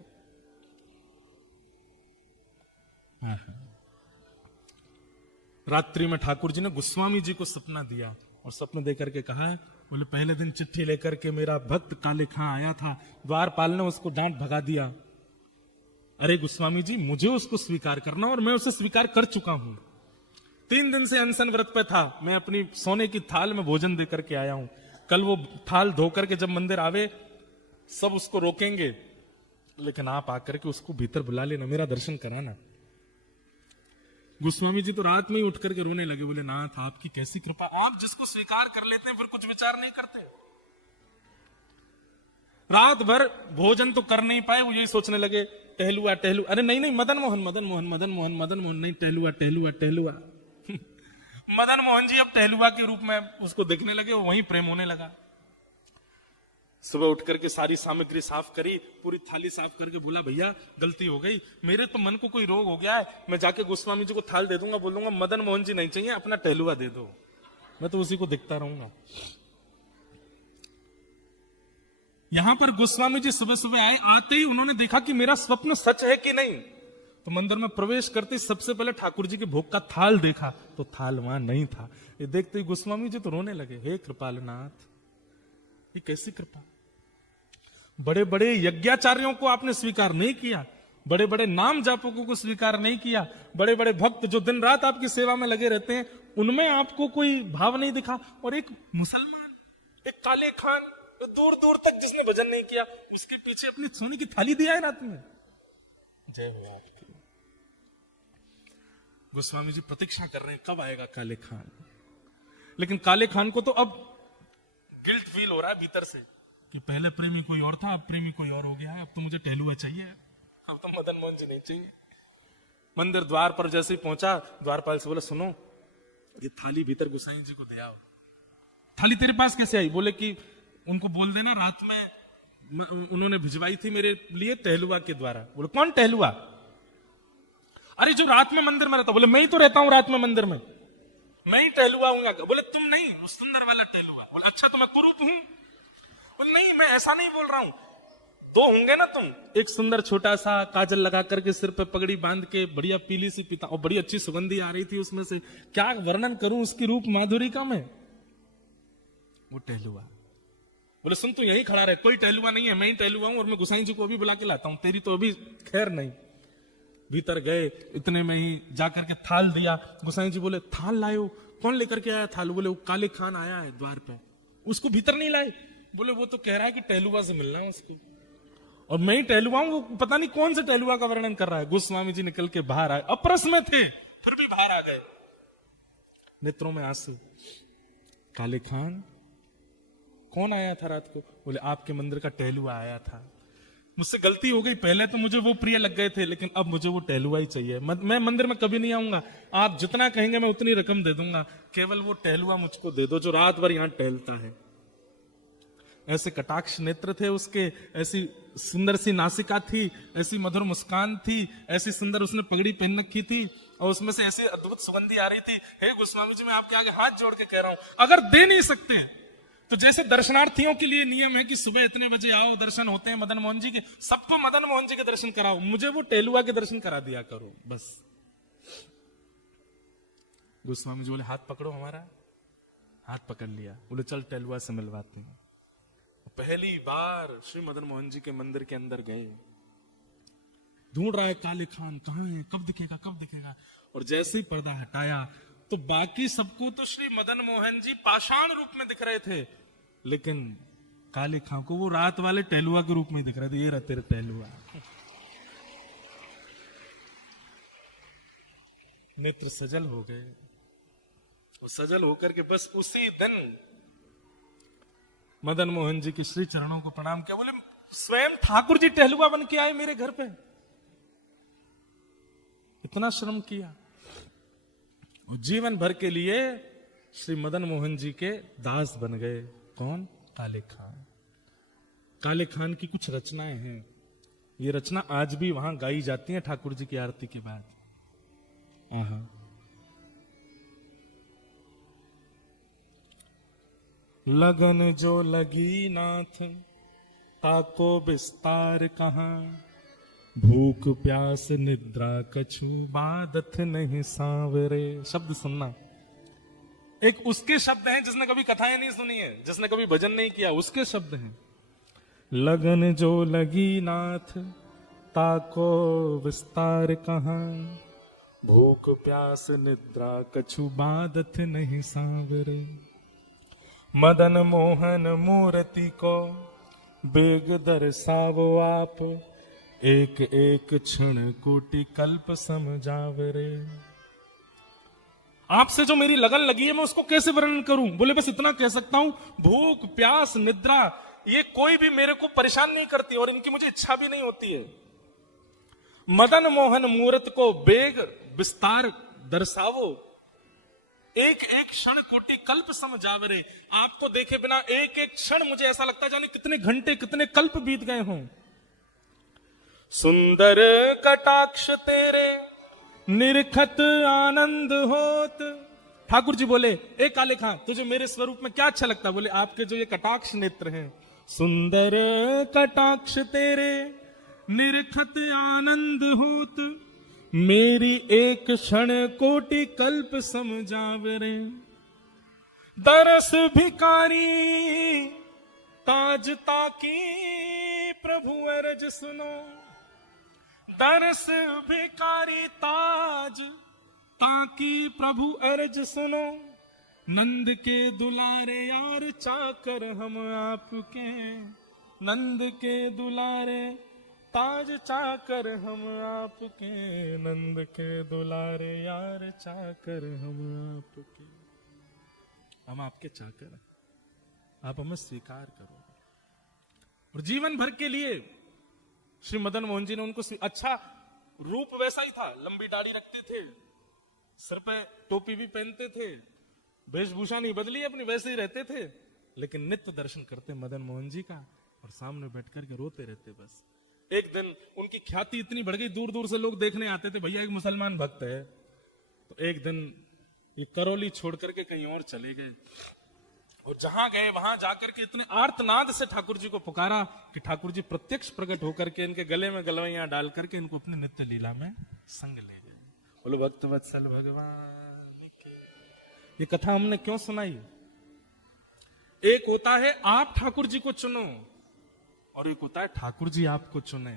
रात्रि में ठाकुर जी ने गोस्वामी जी को सपना दिया और सपने देकर के कहा है, बोले पहले दिन चिट्ठी लेकर के मेरा भक्त काले खां आया था, द्वारपाल ने उसको डांट भगा दिया। अरे गोस्वामी जी मुझे उसको स्वीकार करना और मैं उसे स्वीकार कर चुका हूं। 3 दिन से अनशन व्रत पे था, मैं अपनी सोने की थाल में भोजन देकर के आया हूं। कल वो थाल धोकर के जब मंदिर आवे सब उसको रोकेंगे, लेकिन आप आकर के उसको भीतर बुला लेना, मेरा दर्शन कराना। गोस्वामी जी तो रात में ही उठ करके रोने लगे, बोले नाथ आपकी कैसी कृपा, आप जिसको स्वीकार कर लेते हैं फिर कुछ विचार नहीं करते। रात भर भोजन तो कर नहीं पाए, वो यही सोचने लगे टहलुआ टहलुआ, अरे नहीं नहीं मदन मोहन मदन मोहन मदन मोहन मदन मोहन नहीं, टहलुआ टहलुआ टहलुआ। मदन मोहन जी अब टहलुआ के रूप में उसको देखने लगे, वहीं प्रेम होने लगा। सुबह उठ करके सारी सामग्री साफ करी, पूरी थाली साफ करके बोला भैया गलती हो गई, मेरे तो मन को कोई रोग हो गया है, मैं जाके गोस्वामी जी को थाल दे दूंगा, बोल दूंगा मदन मोहन जी नहीं चाहिए, अपना टहलुआ दे दो, मैं तो उसी को देखता रहूंगा। यहां पर गोस्वामी जी सुबह सुबह आए, आते ही उन्होंने देखा कि मेरा स्वप्न सच है कि नहीं। तो मंदिर में प्रवेश करते सबसे पहले ठाकुर जी के भोग का थाल देखा, तो थाल वहां नहीं था। ये देखते ही गोस्वामी जी तो रोने लगे, हे कृपालनाथ ये कैसी कृपा, बड़े बड़े यज्ञाचार्यों को आपने स्वीकार नहीं किया, बड़े बड़े नाम जापकों को स्वीकार नहीं किया, बड़े बड़े भक्त जो दिन रात आपकी सेवा में लगे रहते हैं उनमें आपको कोई भाव नहीं दिखा, और एक मुसलमान, एक काले खान दूर दूर तक जिसने भजन नहीं किया, उसके पीछे अपनी सोने की थाली दिया है रात में। जय हो आपकी। गोस्वामी जी प्रतीक्षा कर रहे हैं कब आएगा काले खान, लेकिन काले खान को तो अब गिल्ट फील हो रहा है भीतर से कि पहले प्रेमी कोई और था, अब प्रेमी कोई और हो गया है, अब तो मुझे टहलुआ चाहिए, अब तो मदन मोहन जी नहीं चाहिए। मंदिर द्वार पर जैसे ही पहुंचा, द्वारपाल से बोला सुनो ये थाली भीतर गोसाई जी को दे आओ। थाली तेरे पास कैसे आई? बोले कि उनको बोल देना रात में उन्होंने भिजवाई थी मेरे लिए टहलुआ के द्वारा। बोले कौन टहलुआ? अरे जो रात में मंदिर में रहता। बोले मैं ही तो रहता हूं रात में मंदिर में, मैं ही टहलुआ हूं। बोले तुम नहीं, वो सुंदर वाला टहलुआ। बोले अच्छा तो मैं कुरूप हूं? बोले नहीं मैं ऐसा नहीं बोल रहा हूं, दो होंगे ना तुम, एक सुंदर छोटा सा काजल लगा करके सिर पे पगड़ी बांध के बढ़िया पीली सी पीता, और बड़ी अच्छी सुगंधी आ रही थी उसमें से, क्या वर्णन करूं उसकी रूप माधुरी का मैं। वो टहलुआ। बोले सुन तू यही खड़ा रहे, कोई टहलुआ नहीं है, मैं ही टहलुआ हूं और मैं गोसाई जी को अभी बुला के लाता हूं, तेरी तो अभी खैर नहीं। भीतर गए, इतने में ही जाकर के थाल दिया। गोसाई जी बोले थाल लायो? कौन लेकर के आया थाल? बोले वो काले खान आया है द्वार पे, उसको भीतर नहीं लाए। बोले वो तो कह रहा है कि टहलुआ से मिलना है उसको, और मैं ही टहलुआ हूं, वो पता नहीं कौन से टहलुआ का वर्णन कर रहा है। गोस्वामी जी निकल के बाहर आए, अप्रस में थे फिर भी बाहर आ गए, नेत्रों में आंसू। काले खान कौन आया था रात को? बोले आपके मंदिर का टहलुआ आया था, मुझसे गलती हो गई, पहले तो मुझे वो प्रिय लग गए थे, लेकिन अब मुझे वो टहलुआ ही चाहिए। मैं मंदिर में कभी नहीं आऊंगा, आप जितना कहेंगे मैं उतनी रकम दे दूंगा, केवल वो टहलुआ मुझको दे दो जो रात भर यहां टहलता है। ऐसे कटाक्ष नेत्र थे उसके, ऐसी सुंदर सी नासिका थी, ऐसी मधुर मुस्कान थी, ऐसी सुंदर उसने पगड़ी पहन रखी थी, और उसमें से ऐसी अद्भुत सुगंधी आ रही थी। हे गोस्वामी जी मैं आपके आगे हाथ जोड़ के कह रहा हूं, अगर दे नहीं सकते तो जैसे दर्शनार्थियों के लिए नियम है कि सुबह इतने बजे आओ, दर्शन होते हैं मदन मोहन जी के, सबको मदन मोहन जी के दर्शन कराओ, मुझे वो टहलुआ के दर्शन करा दिया करो बस। गोस्वामी जी बोले हाथ पकड़ो हमारा, हाथ पकड़ लिया। बोले चल टहलुआ से मिलवाते हैं। पहली बार श्री मदन मोहन जी के मंदिर के अंदर गए, ढूंढ रहा है काले खान कहां है, कब दिखेगा कब दिखेगा, और जैसे ही पर्दा हटाया तो बाकी सबको तो श्री मदन मोहन जी पाषाण रूप में दिख रहे थे, लेकिन काले खान को वो रात वाले टहलुआ के रूप में दिख रहे थे। ये रहते टहलुआ। नेत्र सजल हो गए, वो सजल होकर के बस उसी दिन मदन मोहन जी के श्री चरणों को प्रणाम किया। बोले स्वयं ठाकुर जी टहलुआ बन के आए मेरे घर पे, इतना श्रम किया। जीवन भर के लिए श्री मदन मोहन जी के दास बन गए। कौन? काले खान। काले खान की कुछ रचनाएं हैं, ये रचना आज भी वहां गाई जाती है ठाकुर जी की आरती के बाद। आहा, लगन जो लगी नाथ ताको विस्तार कहां, भूख प्यास निद्रा कछु बादत नहीं सांवरे। शब्द सुनना, एक उसके शब्द हैं जिसने कभी कथाएं नहीं सुनी है, जिसने कभी भजन नहीं किया, उसके शब्द हैं। लगन जो लगी नाथ ताको विस्तार कहां, भूख प्यास निद्रा कछु बादत नहीं सांवरे। मदन मोहन मूर्ति को बेग दर्शावो आप, एक एक क्षण कोटि कल्प समझावरे। आपसे जो मेरी लगन लगी है मैं उसको कैसे वर्णन करूं? बोले बस इतना कह सकता हूं, भूख प्यास निद्रा ये कोई भी मेरे को परेशान नहीं करती और इनकी मुझे इच्छा भी नहीं होती है। मदन मोहन मूर्त को बेग विस्तार दर्शावो, एक एक क्षण कोटि कल्प समझावरे। आपको देखे बिना एक एक क्षण मुझे ऐसा लगता है जाने कितने घंटे कितने कल्प बीत गए हों। सुंदर कटाक्ष तेरे निरखत आनंद होत। ठाकुर जी बोले, ए काले खां तुझे मेरे स्वरूप में क्या अच्छा लगता है? बोले आपके जो ये कटाक्ष नेत्र हैं। सुंदर कटाक्ष तेरे निरखत आनंद होत, मेरी एक क्षण कोटि कल्प समझावरे। दरस भिकारी ताज ताकी प्रभु अरज सुनो, दरस भिकारी ताज ताकी प्रभु अर्ज सुनो। नंद के दुलारे यार चाकर हम आपके, नंद के दुलारे ताज चाकर हम आपके, नंद के दुलारे यार चाकर हम आपके। हम आपके चाकर, आप हमें स्वीकार करो। और जीवन भर के लिए श्री मदन मोहन जी ने उनको अच्छा रूप वैसा ही था, लंबी दाढ़ी रखते थे, सिर पे टोपी भी पहनते थे, वेशभूषा नहीं बदली अपनी, वैसे ही रहते थे। लेकिन नित्य दर्शन करते मदन मोहन जी का और सामने बैठ करके रोते रहते। बस एक दिन उनकी ख्याति इतनी बढ़ गई, दूर दूर से लोग देखने आते थे, भैया एक मुसलमान भक्त है। तो एक दिन ये करौली छोड़ करके कहीं और चले गए और जहां गए वहां जाकर के इतने आर्तनाद से ठाकुर जी को पुकारा कि ठाकुर जी प्रत्यक्ष प्रकट होकर के इनके गले में गलवैयां डाल करके इनको अपने नित्य लीला में संग ले गए। बोलो भक्त वत्सल भगवान के। ये कथा हमने क्यों सुनाई? एक होता है आप ठाकुर जी को चुनो और एक होता है ठाकुर जी आपको चुने।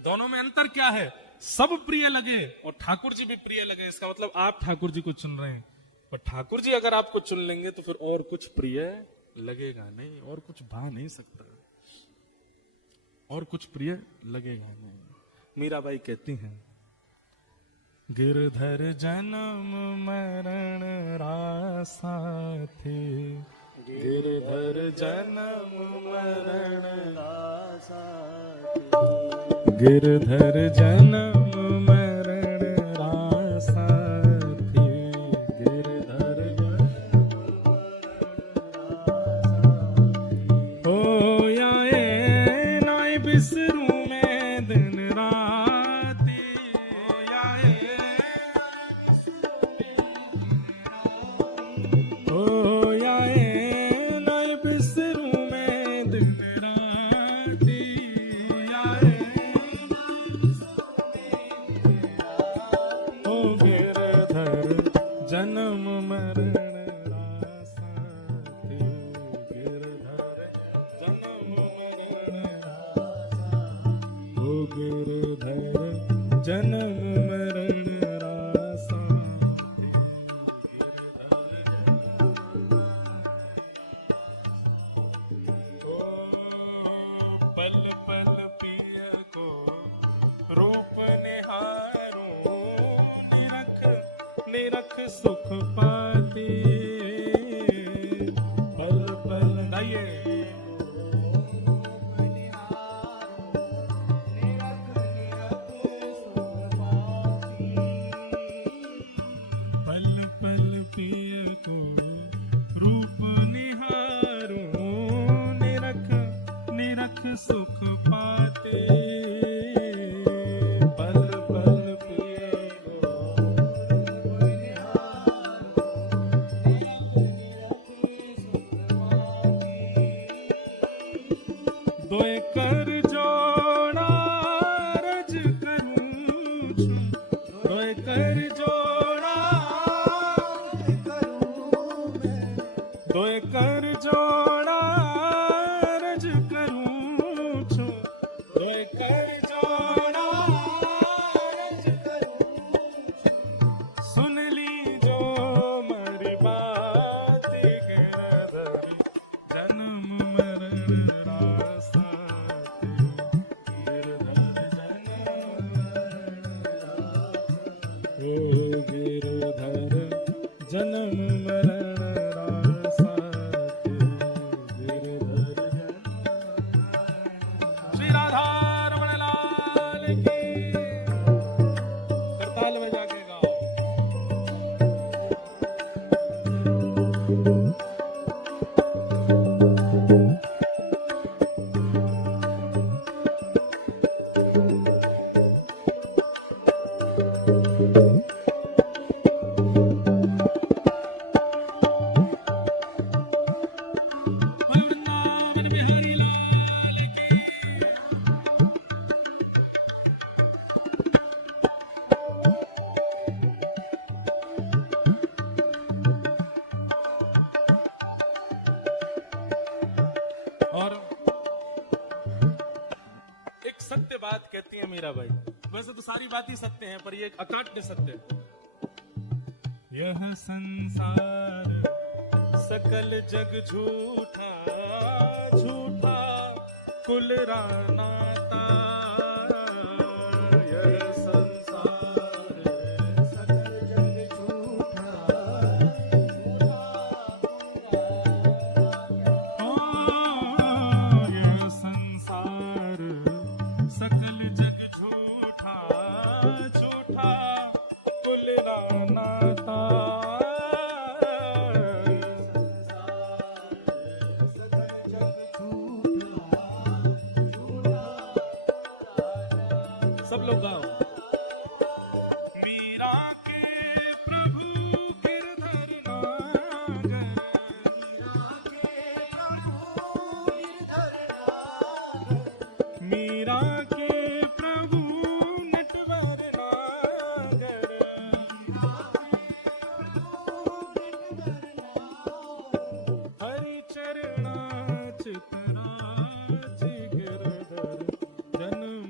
दोनों में अंतर क्या है? सब प्रिय लगे और ठाकुर जी भी प्रिय लगे, इसका मतलब आप ठाकुर जी को चुन रहे हैं। और ठाकुर जी अगर आपको चुन लेंगे तो फिर और कुछ प्रिय लगेगा नहीं, और कुछ भा नहीं सकता, और कुछ प्रिय लगेगा नहीं। मीराबाई कहती हैं, गिरधर जन्म मरण रासा थे, गिरधर जन्म मरण रासा थे, गिरधर जन्म मरण रासा थे, गिरधर हो याए नाय बिसरू में दिन रात, हो याए नाय बिसरू में दिन रात, हो गिरधर जन्म मरण रासा थे, गिरधर जन्म मरण रासा, हो गिरधर जन्म मरण रासा, पल पल पिय को रूप निहारो, निरख निरख सुख पाते, पल पल गाइए, पल पल पिय को रूप निहारो, कर जोड़ा अर्ज करूं, सुन ली जो मेरी बात, गिरधर जन्म मरण रासा, गिरधर जन्म मरण रासा, गिरधर श्री राधा रमण लाल की। करताल में जाके गाओ। वृंदावन बिहारी लाल की। और एक सत्य बात कहती है मीराबाई, वैसे तो सारी बात ही सत्य है, पर ये एक अकाट्य सत्य है। यह संसार सकल जग झूठा, झूठा कुल रानाता, यह संसार सकल जग झूठा, यह संसार सकल जग झूठा, झूठा कुल रानाता, सब लोग गाओ। मीरा के प्रभु गिरधर नागर, मीरा के प्रभु नटवर नागर, हरि चरणा चितराज, गिरधर जन्म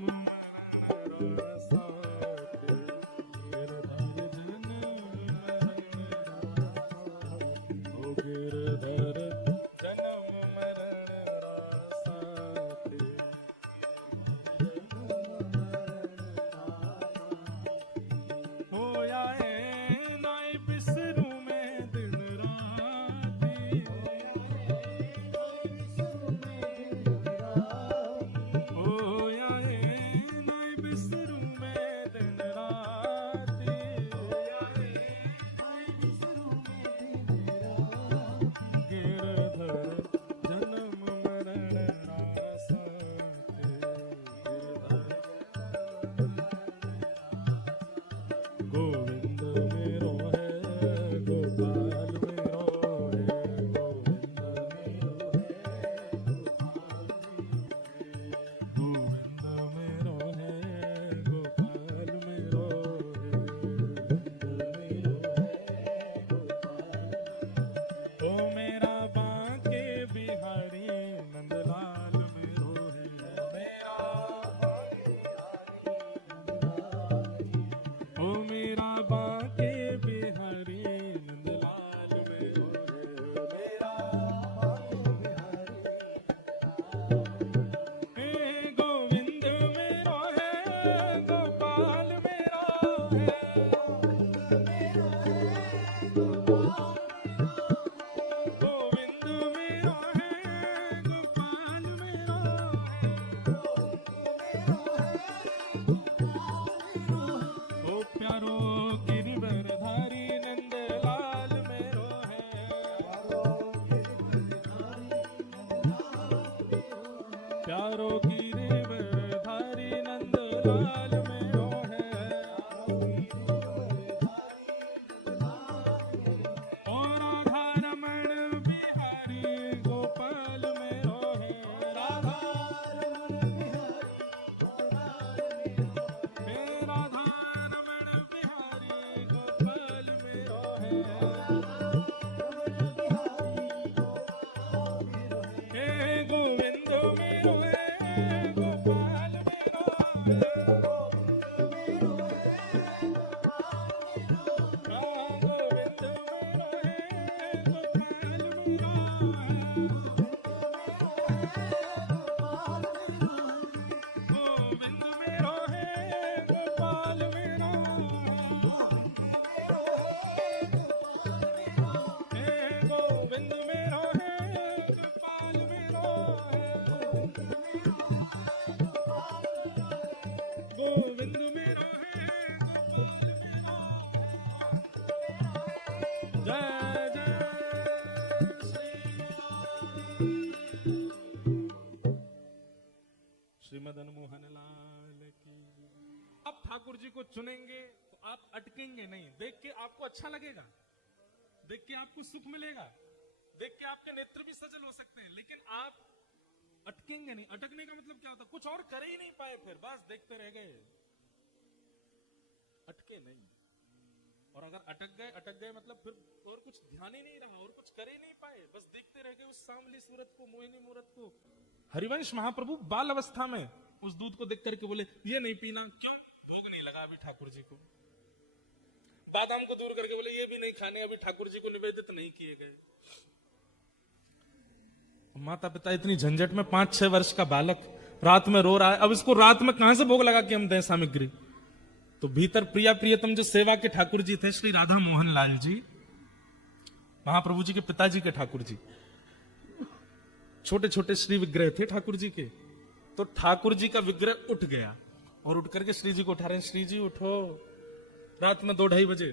प्यारो गिरिवरधारी नंदलाल मेरो है, और राधा रमण बिहारी गोपाल मेरो है, राधा रमण बिहारी गोपाल मेरो है, हे गोविंद मेरो है, गोपाल मेरो मदन मोहन लाल की। आप ठाकुर जी को चुनेंगे तो आप अटकेंगे नहीं, देख के आपको अच्छा लगेगा, देख के आपको सुख मिलेगा, देख के आपके नेत्र भी सजल हो सकते हैं, लेकिन आप अटकेंगे नहीं। अटकने का मतलब क्या होता है? कुछ और कर ही नहीं पाए, फिर बस देखते रह गए, अटके नहीं। और अगर अटक गए मतलब फिर और कुछ ध्यान ही नहीं रहा और कुछ कर ही नहीं पाए, बस देखते रह गए उस सांवली सूरत को, मोहिनी मूरत को। हरिवंश महाप्रभु बाल अवस्था में उस दूध को देख करके बोले ये नहीं पीना। क्यों? भोग नहीं लगा अभी ठाकुर जी को। बादाम को दूर करके बोले ये भी नहीं खाने, अभी ठाकुर जी को निवेदित नहीं किए गए। माता पिता इतनी झंझट में, 5-6 वर्ष का बालक रात में रो रहा है, अब इसको रात में कहां से भोग लगा के हम दें सामग्री? तो भीतर प्रिया प्रियतम जो सेवा के ठाकुर जी थे, श्री राधा मोहन लाल जी, महाप्रभु जी के पिताजी के ठाकुर जी, छोटे छोटे श्री विग्रह थे ठाकुर जी के। तो ठाकुर जी का विग्रह उठ गया और उठ करके श्री जी को उठा रहे हैं, श्री जी उठो, रात में 2-2:30 बजे।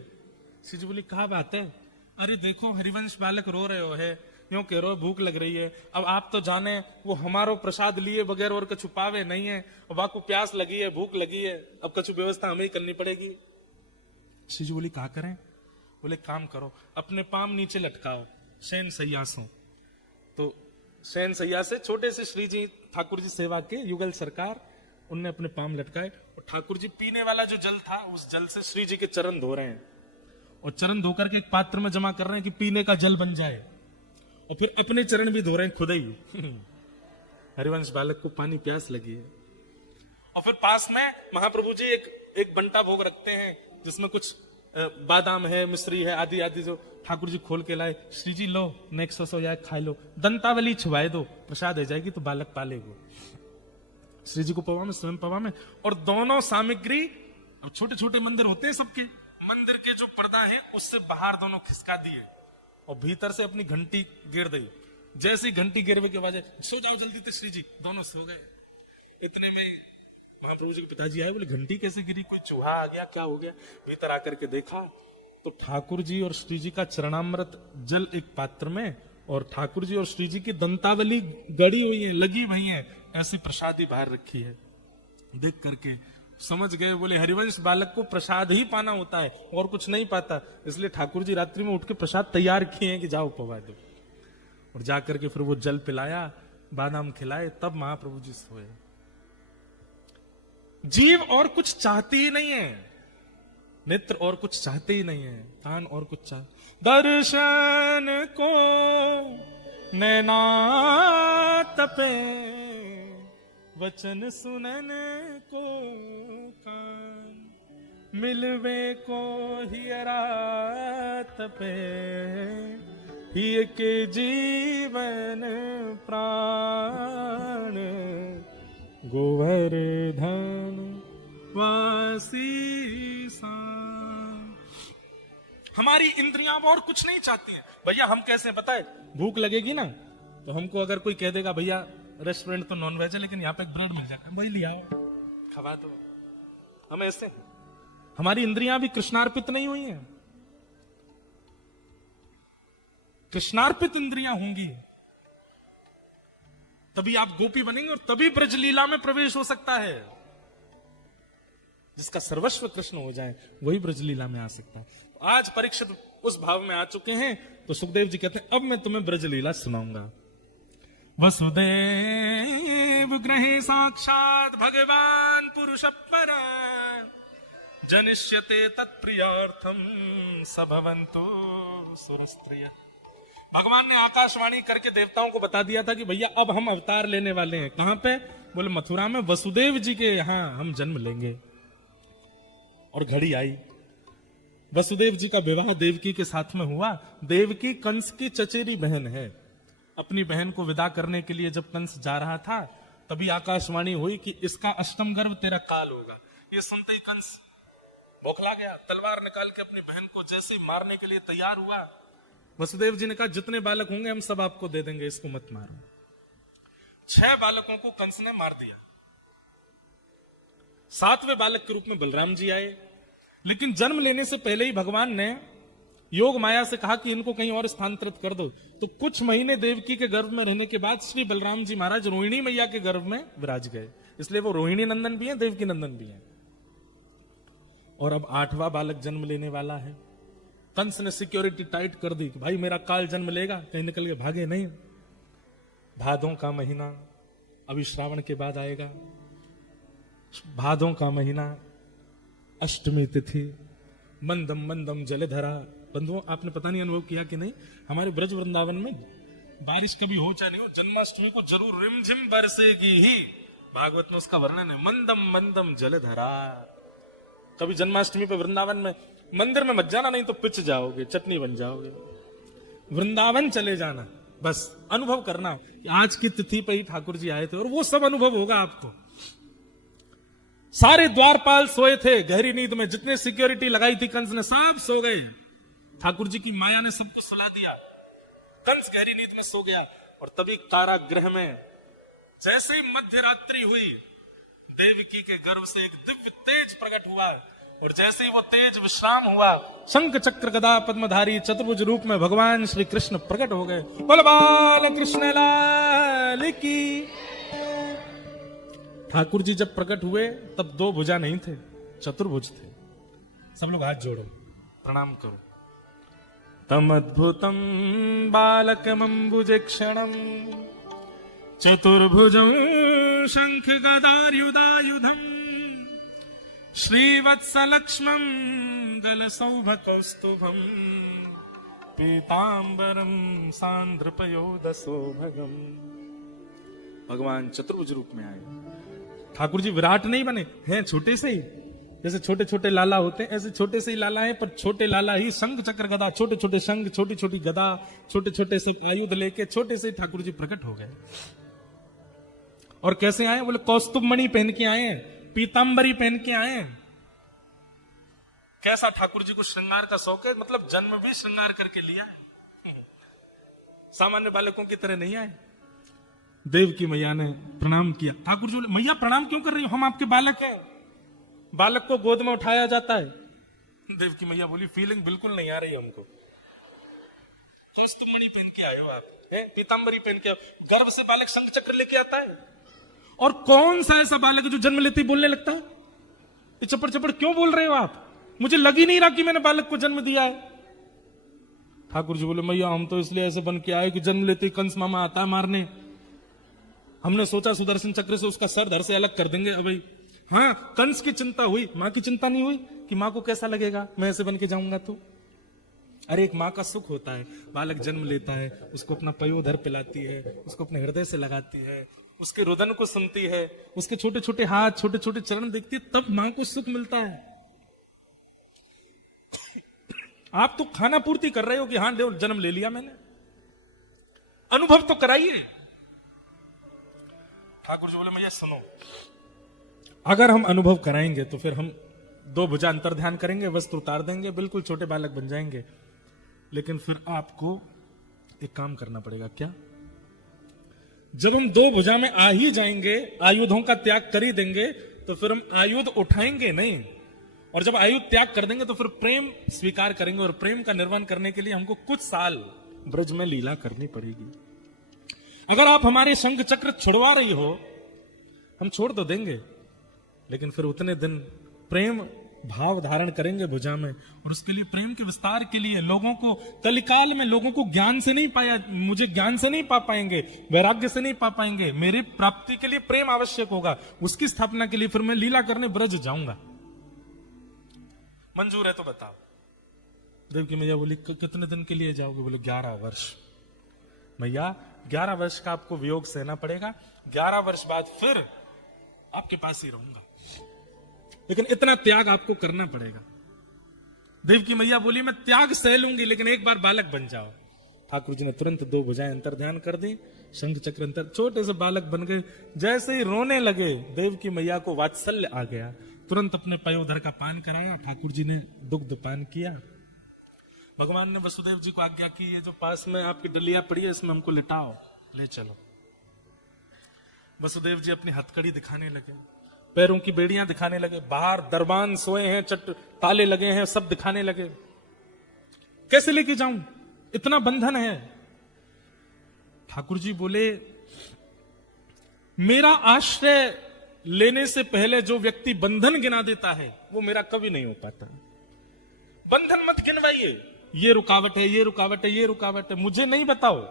श्री जी बोली कहा बात है? अरे देखो हरिवंश बालक रो रहे हो है, यूं कह रहे हो भूख लग रही है। अब आप तो जाने वो हमारो प्रसाद लिए बगैर और कछु पावे नहीं है, अब आपको प्यास लगी है, भूख लगी है, अब कछु व्यवस्था हमें ही करनी पड़ेगी। श्री जी बोली कहा करें? बोले काम करो, अपने पाम नीचे लटकाओ शयन सैया से। तो शयन सैया से छोटे से श्री जी ठाकुर जी सेवा के युगल सरकार, उनने अपने पाम लटकाए और ठाकुर जी पीने वाला जो जल था उस जल से श्री जी के चरण धो रहे हैं और चरण धोकर के एक पात्र में जमा कर रहे हैं कि पीने का जल बन जाए, और फिर अपने चरण भी धो रहे हैं खुद ही। हरिवंश बालक को पानी प्यास लगी है। और फिर पास में महाप्रभु जी एक बंटा भोग रखते हैं जिसमें कुछ बादाम है, मिश्री है, आदि आदि जो ठाकुर जी खोल के लाए। श्री जी लो नेक्स्ट या खा लो, दंतावली छुवाए दो, प्रसाद हो जाएगी तो बालक पालेगो। श्री जी को पवा में, स्वयं पवा में, और दोनों सामग्री, अब छोटे छोटे मंदिर होते हैं सबके, मंदिर के जो पर्दा है उससे बाहर दोनों खिसका दिए और भीतर से अपनी घंटी गिर दी। जैसी घंटी गिरवे के बाद सो जाओ जल्दी, थे श्री जी दोनों सो गए। इतने में महाप्रभु जी के पिताजी आए, बोले घंटी कैसे गिरी, कोई चूहा आ गया, क्या हो गया? भीतर आकर के देखा तो ठाकुर जी और श्री जी का चरणामृत जल एक पात्र में, और ठाकुर जी और श्री जी की दंतावली गड़ी हुई है, लगी हुई है, ऐसी प्रसादी बाहर रखी है। देख करके समझ गए, बोले हरिवंश बालक को प्रसाद ही पाना होता है और कुछ नहीं पाता, इसलिए ठाकुर जी रात्रि में उठ के प्रसाद तैयार किए हैं कि जाओ पवा दो। और जाकर के फिर वो जल पिलाया, बादाम खिलाए, तब महाप्रभु जी सोए। जीव और कुछ चाहती ही नहीं है, नेत्र और कुछ चाहते ही नहीं है, कान और कुछ चाह, दर्शन को नैना तपे, वचन सुनन को कान, मिलवे को हियरा तपे, हिय के जीवन प्राण, गोवर्धन वासी सा। हमारी इंद्रियां और कुछ नहीं चाहती हैं। भैया हम कैसे बताए, भूख लगेगी ना तो हमको अगर कोई कह देगा भैया रेस्टोरेंट तो नॉन वेज है लेकिन यहाँ पे एक ब्रेड मिल जाएगा, वही लिया खवा दो, हम ऐसे हैं। हमारी इंद्रियां भी कृष्णार्पित नहीं हुई हैं। कृष्णार्पित इंद्रियां होंगी तभी आप गोपी बनेंगे और तभी ब्रजलीला में प्रवेश हो सकता है। जिसका सर्वस्व कृष्ण हो जाए वही ब्रजलीला में आ सकता है। आज परीक्षित उस भाव में आ चुके हैं तो सुखदेव जी कहते हैं अब मैं तुम्हें ब्रजलीला सुनाऊंगा। वसुदेव गृहे साक्षात भगवान पुरुष पर, जनिष्यते तत्प्रियार्थम सभवन्तु सुरस्त्रिय। भगवान ने आकाशवाणी करके देवताओं को बता दिया था कि भैया अब हम अवतार लेने वाले हैं। कहां पे? बोले मथुरा में, वसुदेव जी के यहां हम जन्म लेंगे। और घड़ी आई, वसुदेव जी का विवाह देवकी के साथ में हुआ। देवकी कंस की चचेरी बहन है। अपनी बहन को विदा करने के लिए जब कंस जा रहा था तभी आकाशवाणी हुई कि इसका अष्टम गर्भ तेरा काल होगा। ये सुनते ही कंस बौखला गया, तलवार निकाल के अपनी बहन को जैसे ही मारने के लिए तैयार हुआ। वसुदेव जी ने कहा जितने बालक होंगे हम सब आपको दे देंगे, इसको मत मारो। 6 बालकों को कंस ने मार दिया। 7वें बालक के रूप में बलराम जी आए, लेकिन जन्म लेने से पहले ही भगवान ने योग माया से कहा कि इनको कहीं और स्थानांतरित कर दो। तो कुछ महीने देवकी के गर्भ में रहने के बाद श्री बलराम जी महाराज रोहिणी मैया के गर्भ में विराज गए, इसलिए वो रोहिणी नंदन भी हैं, देवकी नंदन भी हैं। और अब 8वां बालक जन्म लेने वाला है। कंस ने सिक्योरिटी टाइट कर दी कि भाई मेरा काल जन्म लेगा, कहीं निकल के भागे नहीं। भादों का महीना अभी श्रावण के बाद आएगा, भादों का महीना, अष्टमी तिथि, मंदम मंदम जलधरा। बंधुओं, आपने पता नहीं अनुभव किया कि नहीं, हमारे ब्रज वृंदावन में बारिश कभी हो चाहे नहीं हो, जन्माष्टमी को जरूर रिमझिम बरसेगी ही। भागवत में उसका वर्णन है, मंदम मंदम जलधरा। कभी जन्माष्टमी पे वृंदावन में मंदिर में मत जाना, नहीं तो पिच जाओगे, चटनी बन जाओगे। वृंदावन चले जाना, बस अनुभव करना कि आज की तिथि पे ही ठाकुर जी आए थे, और वो सब अनुभव होगा आपको। सारे द्वारपाल सोए थे गहरी नींद में, जितने सिक्योरिटी लगाई थी कंस ने, सब सो गए। ठाकुर जी की माया ने सबको सुला दिया, कंस गहरी नींद में सो गया। और तभी कारागृह में जैसे ही मध्य रात्रि हुई, देवकी के गर्भ से एक दिव्य तेज प्रकट हुआ, और जैसे ही वो तेज विश्राम हुआ, शंख चक्र गदा पद्मधारी चतुर्भुज रूप में भगवान श्री कृष्ण प्रकट हो गए। बोल बाल कृष्ण लाल की। ठाकुर जी जब प्रकट हुए तब 2 भुजा नहीं थे, चतुर्भुज थे। सब लोग हाथ जोड़ो, प्रणाम करो। तम अद्भुतम बालकमंबुजे क्षणम चतुर्भुजं शंख गदायुधायुधम श्रीवत्सलक्ष्मं गलसौभकौस्तुभं पीतांबरम सांद्रपयोदसोभगम। भगवान चतुर्भुज रूप में आए। ठाकुर जी विराट नहीं बने हैं, छोटे से ही, जैसे छोटे छोटे लाला होते हैं ऐसे छोटे से ही लाला है, पर छोटे लाला ही शंख चक्र गदा, छोटे छोटे शंख, छोटी छोटी गदा, छोटे छोटे सब आयुध लेके छोटे से ठाकुर जी प्रकट हो गए। और कैसे आए? बोले कौस्तुभ मणि पहन के आए हैं, पीतांबरी पहन के आए हैं। कैसा ठाकुर जी को श्रृंगार का शौक है, मतलब जन्म भी श्रृंगार करके लिया है, सामान्य बालकों की तरह नहीं आए। देव की मैया ने प्रणाम किया। ठाकुर जी बोले मैया प्रणाम क्यों कर रही हो, हम आपके बालक हैं। बालक को गोद में उठाया जाता है। देव की मैया बोली फीलिंग बिल्कुल नहीं आ रही हमको। कौस्तुभ मणि पहन के आए हो आप, पीतांबरी पहन के, गर्भ से बालक शंख चक्र लेके आता है। और कौन सा ऐसा बालक है जो जन्म लेते ही बोलने लगता है? ये चपड़ चपड़ क्यों बोल रहे हो आप? मुझे लग ही नहीं रहा कि मैंने बालक को जन्म दिया है। ठाकुर जी बोले मैया हम तो इसलिए ऐसे बन के आए कि जन्म लेते ही कंस मामा आता है मारने, हमने सोचा सुदर्शन चक्र से उसका सर धड़ से अलग कर देंगे। अभी हाँ, कंस की चिंता हुई, मां की चिंता नहीं हुई कि मां को कैसा लगेगा मैं ऐसे बन के जाऊंगा तो। अरे एक मां का सुख होता है, बालक जन्म लेता है, उसको अपना पयोधर पिलाती है, उसको अपने हृदय से लगाती है, उसके रुदन को सुनती है, उसके छोटे छोटे हाथ, छोटे छोटे चरण देखती है, तब मां को सुख मिलता है। आप तो खाना पूर्ति कर रहे हो कि हाँ जन्म ले लिया मैंने, अनुभव तो कराइए। ठाकुर जी बोले भैया सुनो, अगर हम अनुभव कराएंगे तो फिर हम 2 भुजा अंतर ध्यान करेंगे, वस्त्र उतार देंगे, बिल्कुल छोटे बालक बन जाएंगे। लेकिन फिर आपको एक काम करना पड़ेगा। क्या? जब हम 2 भुजा में आ ही जाएंगे, आयुधों का त्याग कर ही देंगे, तो फिर हम आयुध उठाएंगे नहीं, और जब आयुध त्याग कर देंगे तो फिर प्रेम स्वीकार करेंगे, और प्रेम का निर्वहन करने के लिए हमको कुछ साल ब्रज में लीला करनी पड़ेगी। अगर आप हमारे शंख चक्र छुड़वा रही हो, हम छोड़ तो देंगे, लेकिन फिर उतने दिन प्रेम भाव धारण करेंगे भुजा में, और उसके लिए प्रेम के विस्तार के लिए लोगों को, कलिकाल में लोगों को ज्ञान से नहीं पाया, मुझे ज्ञान से नहीं पा पाएंगे, वैराग्य से नहीं पा पाएंगे, मेरी प्राप्ति के लिए प्रेम आवश्यक होगा, उसकी स्थापना के लिए फिर मैं लीला करने ब्रज जाऊंगा। मंजूर है तो बताओ। देव की मैया बोली कितने दिन के लिए जाओगे? बोले 11 वर्ष। मैया 11 वर्ष का आपको वियोग सहना पड़ेगा, 11 वर्ष बाद फिर आपके पास ही रहूंगा, लेकिन इतना त्याग आपको करना पड़ेगा। देव की मैया बोली मैं त्याग सह लूंगी, लेकिन एक बार बालक बन जाओ। ठाकुर जी ने तुरंत 2 भुजाएं अंतर ध्यान कर दी, शंख चक्र अंतर, छोटे से बालक बन गए। जैसे ही रोने लगे, देव की मैया को वात्सल्य आ गया, तुरंत अपने पयोधर का पान कराया, ठाकुर जी ने दुग्ध पान किया। भगवान ने वसुदेव जी को आज्ञा की, ये जो पास में आपकी डलिया पड़ी है इसमें हमको लिटाओ, ले चलो। वसुदेव जी अपनी हथकड़ी दिखाने लगे, पैरों की बेड़ियां दिखाने लगे, बाहर दरबान सोए हैं, ताले लगे हैं, सब दिखाने लगे। कैसे लेके जाऊं, इतना बंधन है। ठाकुर जी बोले, मेरा आश्रय लेने से पहले जो व्यक्ति बंधन गिना देता है वो मेरा कभी नहीं हो पाता। बंधन मत गिनवाइए, ये रुकावट है, ये रुकावट है, ये रुकावट है, मुझे नहीं बताओ,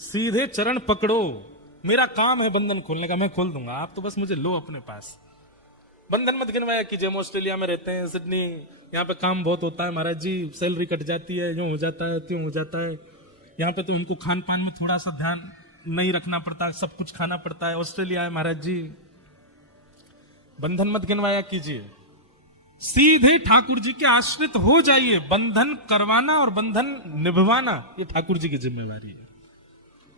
सीधे चरण पकड़ो। मेरा काम है बंधन खोलने का, मैं खोल दूंगा, आप तो बस मुझे लो अपने पास। बंधन मत गिनवाया कीजिए। हम ऑस्ट्रेलिया में रहते हैं, सिडनी, यहाँ पे काम बहुत होता है महाराज जी, सैलरी कट जाती है, यूं हो जाता है, त्यों हो जाता है। यहाँ पे तो उनको खान पान में थोड़ा सा ध्यान नहीं रखना पड़ता, सब कुछ खाना पड़ता है। ऑस्ट्रेलिया है महाराज जी, बंधन मत गिनवाया कीजिए, सीधे ठाकुर जी के आश्रित हो जाइए। बंधन करवाना और बंधन निभवाना ये ठाकुर जी की जिम्मेवारी है।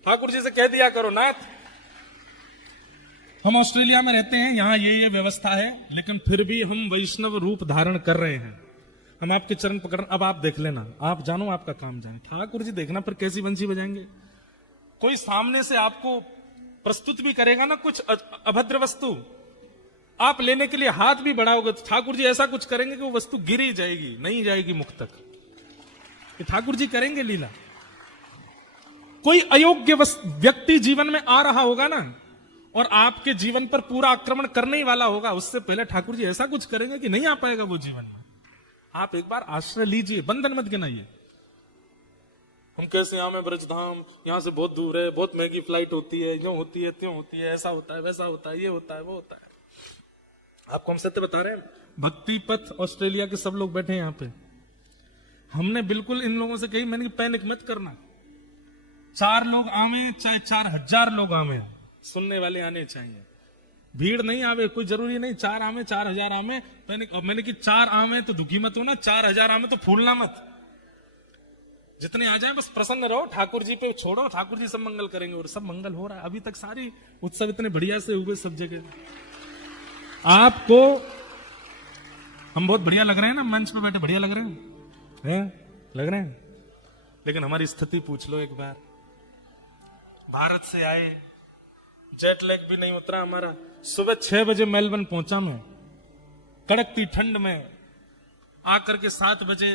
ठाकुर जी से कह दिया करो, नाथ हम ऑस्ट्रेलिया में रहते हैं, यहां ये व्यवस्था है, लेकिन फिर भी हम वैष्णव रूप धारण कर रहे हैं, हम आपके चरण पकड़, अब आप देख लेना, आप जानो, आपका काम जाने। ठाकुर जी देखना फिर कैसी बंसी बजाएंगे। कोई सामने से आपको प्रस्तुत भी करेगा ना कुछ अभद्र वस्तु, आप लेने के लिए हाथ भी बढ़ाओगे तो ठाकुर जी ऐसा कुछ करेंगे कि वो वस्तु गिर ही जाएगी, नहीं जाएगी मुख तक। ये ठाकुर जी करेंगे लीला। कोई अयोग्य व्यक्ति जीवन में आ रहा होगा ना, और आपके जीवन पर पूरा आक्रमण करने ही वाला होगा, उससे पहले ठाकुर जी ऐसा कुछ करेंगे कि नहीं आ पाएगा वो जीवन में। आप एक बार आश्रय लीजिए, बंधन मत गिनाइए। हम कैसे यहां में ब्रजधाम, यहां से बहुत दूर है, बहुत महंगी फ्लाइट होती है, यूं होती है, त्यों होती है, ऐसा होता है, वैसा होता है, ये होता है, वो होता है। आपको हम सत्य बता रहे हैं, भक्ति पथ ऑस्ट्रेलिया के सब लोग बैठे हैं यहां पे, हमने बिल्कुल इन लोगों से कही, मैंने पैनिक मत करना, 4 लोग आवे चाहे 4000 लोग आवे, सुनने वाले आने चाहिए, भीड़ नहीं आवे, कोई जरूरी नहीं 4 आवे 4000 आवे, मैंने कि 4 आवे तो दुखी मत होना, 4000 आवे तो फूलना मत, जितने आ जाए बस प्रसन्न रहो, ठाकुर जी पे छोड़ो, ठाकुर जी सब मंगल करेंगे। और सब मंगल हो रहा है अभी तक, सारी उत्सव इतने बढ़िया से हुए सब जगह। आपको हम बहुत बढ़िया लग रहे हैं ना, मंच पे बैठे बढ़िया लग रहे हैं, लग रहे हैं, लेकिन हमारी स्थिति पूछ लो एक बार। भारत से आए, जेट लैग भी नहीं उतरा हमारा, सुबह 6 बजे मेलबर्न पहुंचा मैं, कड़कती ठंड में, आकर के 7 बजे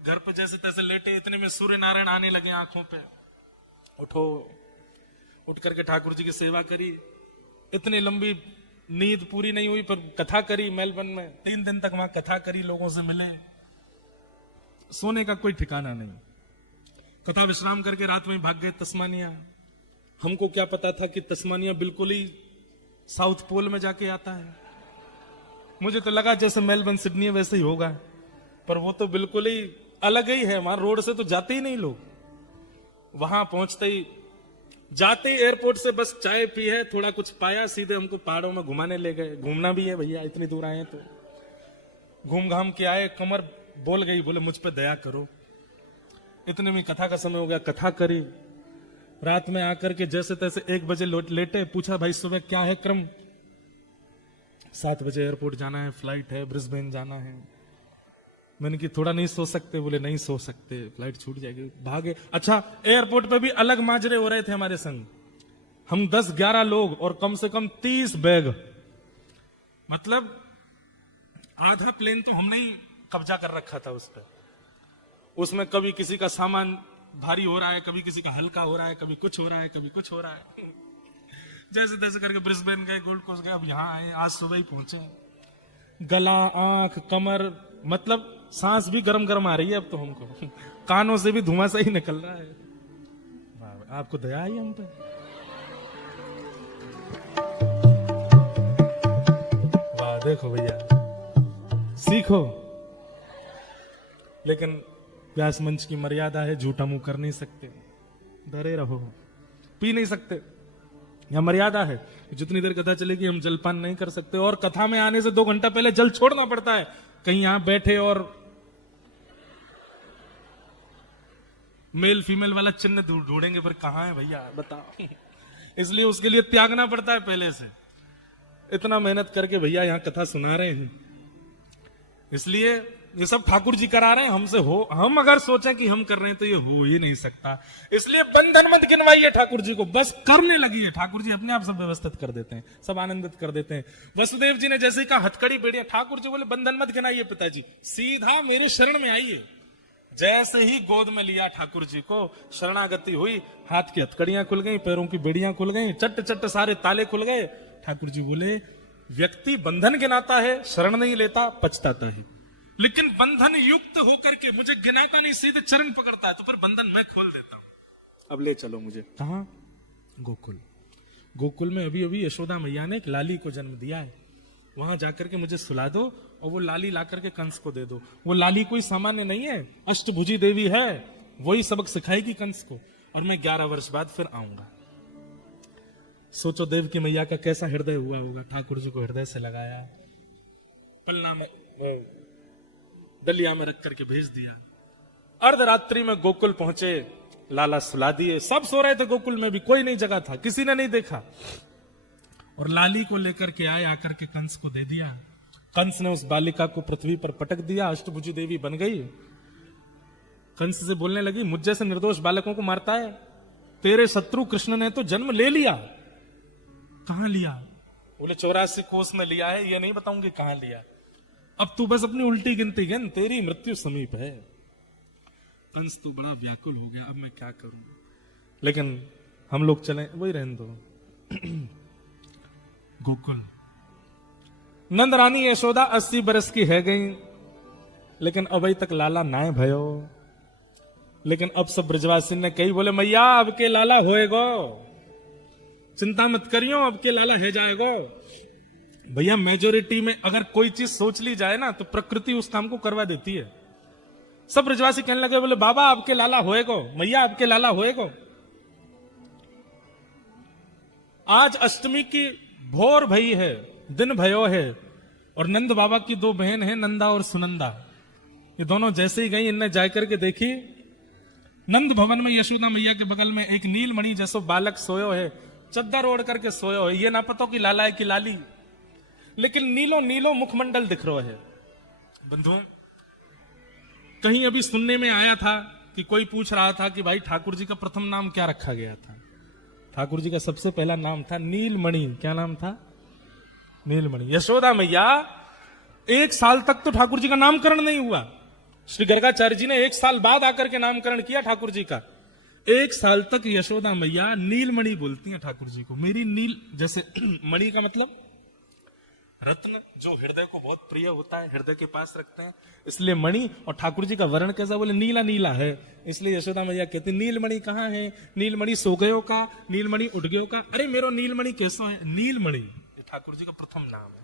घर पे जैसे तैसे लेटे, इतने में सूर्य नारायण आने लगे आंखों पे। उठो, उठ करके ठाकुर जी की सेवा करी, इतनी लंबी नींद पूरी नहीं हुई पर कथा करी मेलबर्न में, 3 दिन तक वहां कथा करी, लोगों से मिले, सोने का कोई ठिकाना नहीं। कथा विश्राम करके रात में भाग गए तस्मानिया। हमको क्या पता था कि तस्मानिया बिल्कुल ही साउथ पोल में जाके आता है, मुझे तो लगा जैसे मेलबर्न सिडनी वैसे ही होगा, पर वो तो बिल्कुल ही अलग ही है, वहां रोड से तो जाते ही नहीं लोग। वहां पहुंचते ही, जाते ही एयरपोर्ट से बस चाय पी है, थोड़ा कुछ पाया, सीधे हमको पहाड़ों में घुमाने ले गए। घूमना भी है भैया, इतनी दूर आए हैं तो घूम घाम के आए। कमर बोल गई, बोले मुझ पे दया करो। इतने में कथा का समय हो गया, कथा करी, रात में आकर के जैसे तैसे 1 बजे लेटे। पूछा भाई सुबह क्या है क्रम? 7 बजे एयरपोर्ट जाना है, फ्लाइट है, ब्रिस्बेन जाना है। मैंने कि थोड़ा नहीं सो सकते? बोले नहीं सो सकते, फ्लाइट छूट जाएगी। भागे। अच्छा, एयरपोर्ट पे भी अलग माजरे हो रहे थे हमारे संग। हम 10-11 लोग और कम से कम 30 बैग, मतलब आधा प्लेन तो हमने ही कब्जा कर रखा था उस पर। उसमें कभी किसी का सामान भारी हो रहा है, कभी किसी का हल्का हो रहा है, कभी कुछ हो रहा है, कभी कुछ हो रहा है। जैसे तैसे करके ब्रिस्बेन गए, गोल्ड कोस्ट गए, अब यहाँ आए, आज सुबह ही पहुंचे। गला, आंख, कमर, मतलब सांस भी गरम गरम आ रही है अब तो हमको, कानों से भी धुआं सा ही निकल रहा है। वाह, आपको दया आई हम पे। वाह, देखो भैया, सीखो। लेकिन व्यास मंच की मर्यादा है, झूठा मुंह कर नहीं सकते, डरे रहो, पी नहीं सकते, यह मर्यादा है। जितनी देर कथा चलेगी हम जलपान नहीं कर सकते, और कथा में आने से 2 घंटा पहले जल छोड़ना पड़ता है। कहीं यहां बैठे और मेल फीमेल वाला चिन्ह ढूंढेंगे, पर कहां है भैया बताओ। इसलिए उसके लिए त्यागना पड़ता है पहले से। इतना मेहनत करके भैया यहां कथा सुना रहे हैं, इसलिए ये सब ठाकुर जी करा रहे हैं हमसे। हो, हम अगर सोचें कि हम कर रहे हैं तो ये हो ही नहीं सकता। इसलिए बंधन मत गिनवाइए ठाकुर जी को, बस करने लगी है। ठाकुर जी अपने आप सब व्यवस्थित कर देते हैं, सब आनंदित कर देते हैं। वसुदेव जी ने जैसे कहा हथकड़ी बेड़िया, ठाकुर जी बोले बंधन मत गिनाइए पिताजी, सीधा मेरे शरण में आइए। जैसे ही गोद में लिया ठाकुर जी को, शरणागति हुई, हाथ की हथकड़ियां खुल गई, पैरों की बेड़ियां खुल गई, चट चट सारे ताले खुल गए। ठाकुर जी बोले, व्यक्ति बंधन गिनाता है, शरण नहीं लेता, पछताता है, लेकिन बंधन युक्त होकर के मुझे गिनाता नहीं, सीधे चरण पकड़ता है, तो फिर बंधन मैं खोल देता हूं। अब ले चलो मुझे। कहां? गोकुल। गोकुल में अभी अभी यशोदा मैया ने एक लाली को जन्म दिया है, वहां जाकर के मुझे सुला दो और वो लाली लाकर के कंस को दे दो। वो लाली कोई सामान्य नहीं है, अष्टभुजी देवी है, वही सबक सिखाएगी कंस को, और मैं 11 वर्ष बाद फिर आऊंगा। सोचो देव की मैया का कैसा हृदय हुआ होगा। ठाकुर जी को हृदय से लगाया, पलना में डलिया में रख करके भेज दिया। अर्धरात्रि में गोकुल पहुंचे, लाला सुला दिए, सब सो रहे थे गोकुल में भी, कोई नहीं जगा था, किसी ने नहीं देखा। और लाली को लेकर के आए, आकर के कंस को दे दिया। कंस ने उस बालिका को पृथ्वी पर पटक दिया, अष्टभुजी देवी बन गई। कंस से बोलने लगी, मुझ जैसे निर्दोष बालकों को मारता है? तेरे शत्रु कृष्ण ने तो जन्म ले लिया। कहां लिया? बोले 84 कोस में लिया है, ये नहीं बताऊंगी कहां लिया। अब तू बस अपनी उल्टी गिनती गिन, तेरी मृत्यु समीप है। कंस तो बड़ा व्याकुल हो गया, अब मैं क्या करूं। लेकिन हम लोग चले, वही रहने दो। गोकुल, नंद रानी यशोदा 80 बरस की है गई, लेकिन अभी तक लाला नाय भयो। लेकिन अब सब ब्रजवासी ने कही, बोले मैया अब के लाला होएगो, चिंता मत करियो, अब के लाला है जाएगो। भैया मेजोरिटी में अगर कोई चीज सोच ली जाए ना, तो प्रकृति उस काम को करवा देती है। सब ब्रजवासी कहने लगे, बोले बाबा आपके लाला होएगो, मैया आपके लाला होएगो। आज अष्टमी की भोर भई है, दिन भयो है, और नंद बाबा की 2 बहन है, नंदा और सुनंदा। ये दोनों जैसे ही गई, इनने जाकर के देखी, नंद भवन में यशोदा मैया के बगल में एक नीलमणि जैसो बालक सोयो है, चद्दर ओढ़ करके सोयो है। ये ना पता कि लाला है कि लाली, लेकिन नीलो नीलो मुखमंडल दिख रहा है। बंधुओं, कहीं अभी सुनने में आया था कि कोई पूछ रहा था कि भाई ठाकुर जी का प्रथम नाम क्या रखा गया था। ठाकुर जी का सबसे पहला नाम था नीलमणि। क्या नाम था? नीलमणि। यशोदा मैया 1 साल तक तो ठाकुर जी का नामकरण नहीं हुआ। श्री गर्गाचार्य जी ने 1 साल बाद आकर के नामकरण किया ठाकुर जी का। 1 साल तक यशोदा मैया नीलमणि बोलती हैं ठाकुर जी को। मेरी नील, जैसे मणि का मतलब रत्न, जो हृदय को बहुत प्रिय होता है, हृदय के पास रखते हैं, इसलिए मणि। और ठाकुर जी का वर्ण कैसा? बोले नीला नीला है, इसलिए यशोदा मैया कहती नीलमणि कहाँ है? नीलमणि सो गयो का, नीलमणि उठ गयो का। अरे मेरो नीलमणि कैसा है? नीलमणि ठाकुर जी का प्रथम नाम है।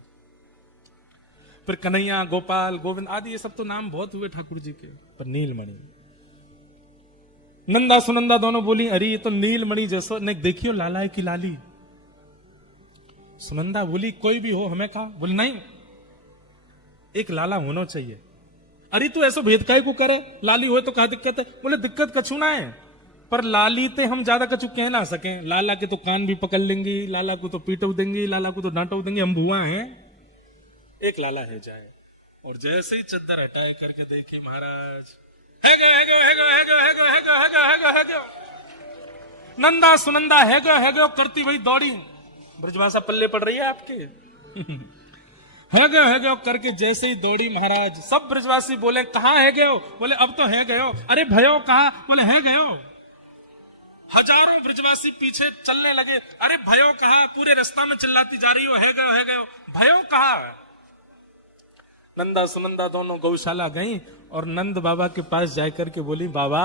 फिर कन्हैया, गोपाल, गोविंद आदि ये सब तो नाम बहुत हुए ठाकुर जी के, पर नीलमणि। नंदा सुनंदा दोनों बोली, अरे ये तो नीलमणि जैसो, ने देखियो लाला है कि लाली। सुनंदा बोली, कोई भी हो, हमें कहा। बोले नहीं, एक लाला होना चाहिए। अरे तू ऐसा भेद काहे को करे? लाली हो तो क्या दिक्कत है? बोले दिक्कत कछु ना है, पर लाली ते हम ज्यादा कछु कह ना सके। लाला के तो कान भी पकड़ लेंगी, लाला को तो पीटो देंगी, लाला को तो डांटो देंगे, हम भुआ हैं। एक लाला है जाए। और जैसे ही चद्दर हटाए करके देखे महाराज, है गो, नंदा सुनंदा है गो करती वही दौड़ी। ब्रजभाषा पल्ले पड़ रही है आपके। है गयो करके जैसे ही दौड़ी महाराज, सब ब्रजवासी बोले कहाँ है गयो? बोले अब तो है गयो। अरे भयो कहाँ? बोले है गयो। हजारों ब्रजवासी पीछे चलने लगे, अरे भयो कहाँ? पूरे रास्ता में चिल्लाती जा रही हो, है गयो, भयो कहाँ? नंदा सुनंदा दोनों गौशाला गई और नंद बाबा के पास जाकर के बोली, बाबा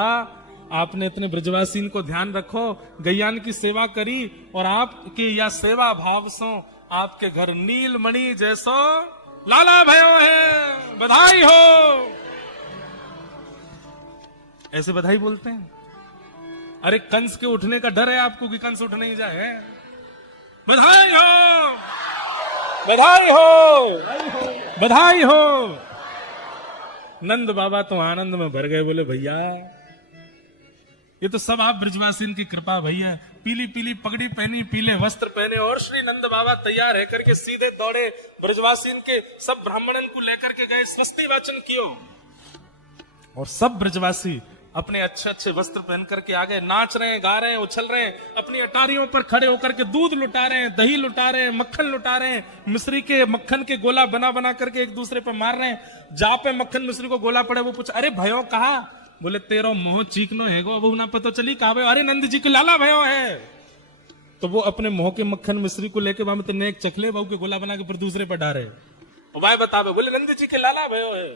आपने इतने ब्रजवासी को ध्यान रखो, गैयान की सेवा करी, और आपकी यह सेवा भाव सो आपके घर नीलमणि जैसो लाला भयो है, बधाई हो। ऐसे बधाई बोलते हैं। अरे कंस के उठने का डर है आपको कि कंस उठ नहीं जाए? बधाई हो, बधाई हो, बधाई हो। नंद बाबा तो आनंद में भर गए, बोले भैया ये तो सब आप ब्रजवासी की कृपा भैया। पीली पीली पगड़ी पहनी, पीले वस्त्र पहने, और श्री नंद बाबा तैयार है करके सीधे दौड़े ब्रजवासी के सब ब्राह्मणन को लेकर के गए, स्वस्ति वाचन कियो। और सब ब्रजवासी अपने अच्छे अच्छे वस्त्र पहन करके आ गए, नाच रहे हैं, गा रहे हैं, उछल रहे हैं, अपनी अटारियों पर खड़े होकर के दूध लुटा रहे हैं, दही लुटा रहे हैं, मक्खन लुटा रहे हैं, मिश्री के मक्खन के गोला बना बना करके एक दूसरे पर मार रहे हैं। जहां पे मक्खन मिश्री को गोला पड़े वो पूछे, अरे भयो कहा? बोले तेरो मोह चीकनो है गो, अब ना पता चली कहा भाई, अरे नंद जी के लाला भयो है। तो वो अपने मोह के मक्खन मिश्री को लेके वहां में एक चखले बहू के गोला बना के फिर दूसरे पर डारे, भाई बतावे, बोले नंद जी के लाला भयो है।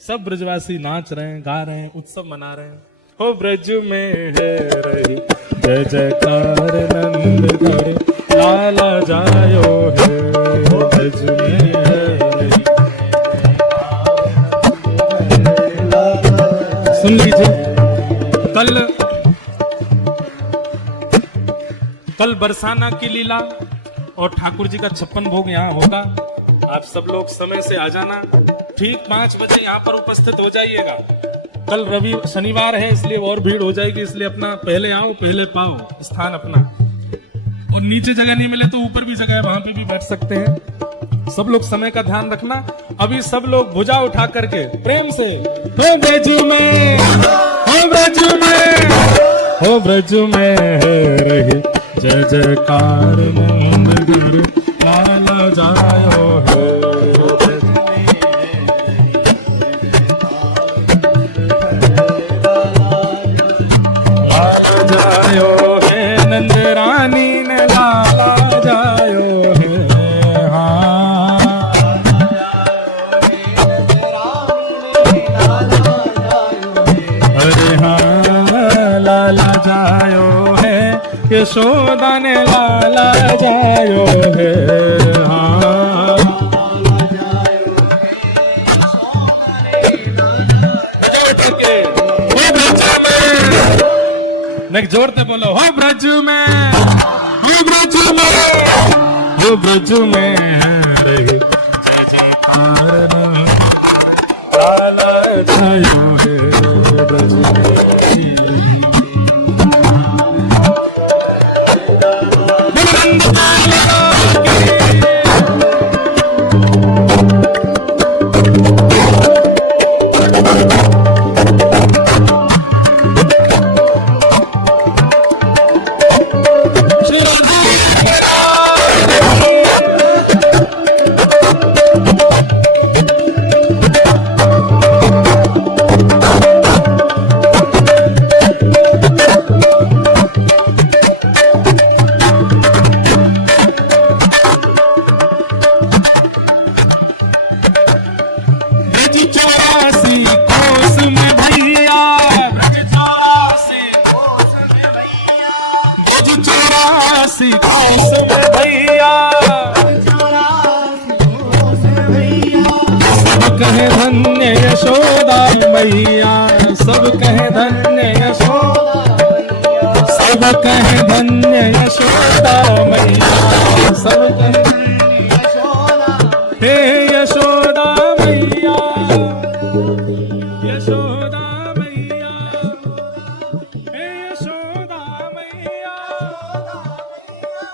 सब ब्रजवासी नाच रहे हैं, गा रहे हैं, उत्सव मना रहे हैं। हो ब्रज में है रही जय जयकार नंद घर लाला जायो है, हो ब्रज में है रही। सुन लीजिए, कल बरसाना की लीला और ठाकुर जी का 56 भोग यहाँ होगा। आप सब लोग समय से आ जाना, ठीक 5 बजे यहाँ पर उपस्थित हो जाइएगा। कल शनिवार है इसलिए और भीड़ हो जाएगी, इसलिए अपना पहले आओ पहले पाओ स्थान अपना। और नीचे जगह नहीं मिले तो ऊपर भी जगह है, वहां पे भी बैठ सकते हैं। सब लोग समय का ध्यान रखना। अभी सब लोग भुजा उठा करके प्रेम से हो ब्रज में, हो ब्रज में, हो ब्रज में है रही जय जयकार नंद घर लाला जायो है, जायो है नंद रानी ने लाला जायो है। हाँ अरे हाँ लाला जायो है, यशोदा ने लाला जायो है। हाँ जोड़ते बोलो, हो ब्रज में, हो ब्रज में, हो ब्रज में जय जयकार लाला जायो है ब्रज में। भैया सब कहे धन्य यशोदा मैया, सब कहे धन्य यशोदा, सब कहे धन्य यशोदा मैया, सब कहे हे यशोदा मैया, यशोदा मैया, हे यशोदा मैया,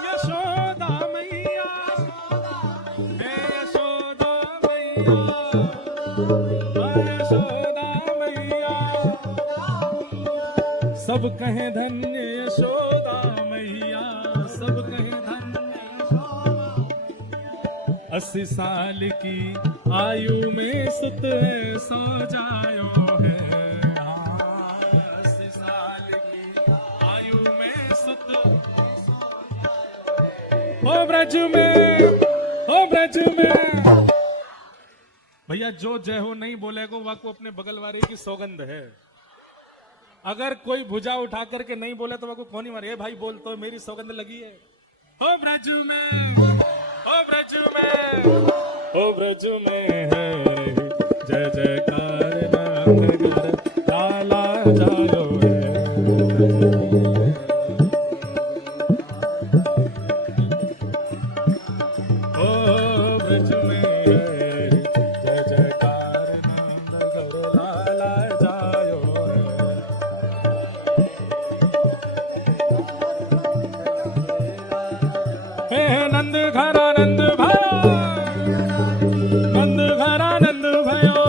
यशोदा मैया, हे यशोदा मैया, सब कहे धन्य यशोदा मैया, सब कहे धन्य यशोदा। 80 साल की आयु में सुत सो जायो है, 80 साल की आयु में सुत हो ब्रज में, हो ब्रज में। भैया जो जय हो नहीं बोलेगा वह को अपने बगल वाले की सौगंध है। अगर कोई भुजा उठा करके नहीं बोले तो वह को कौन ही मारे, भाई बोल तो मेरी सौगंध लगी है। हो ब्रज में, हो ब्रज में, हो ब्रज में है जय जयकार नंद लाला जायो है। हो ब्रज में है जय जयकार नंद लाला जायो है। नंद घरा नंद भयो, नंद घरा नंद भयो,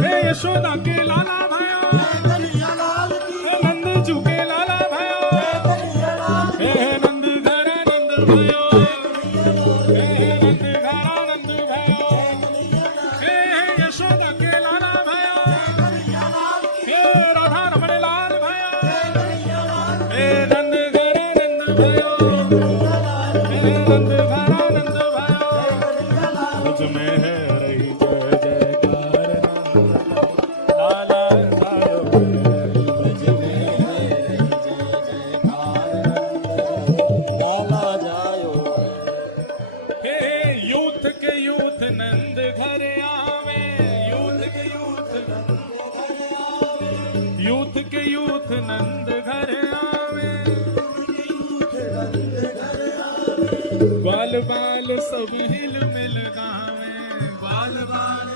हे यशोदा के लाला भयो, ब्रज में है रही जय जयकार लाला जायो ब्रज में है रही जय जयकार लाला जायो हे यूथ के यूथ नंद घर आवे यूथ के यूथ नंद घर आवे बाल बाल सब हिल मिल गावे बाल बाल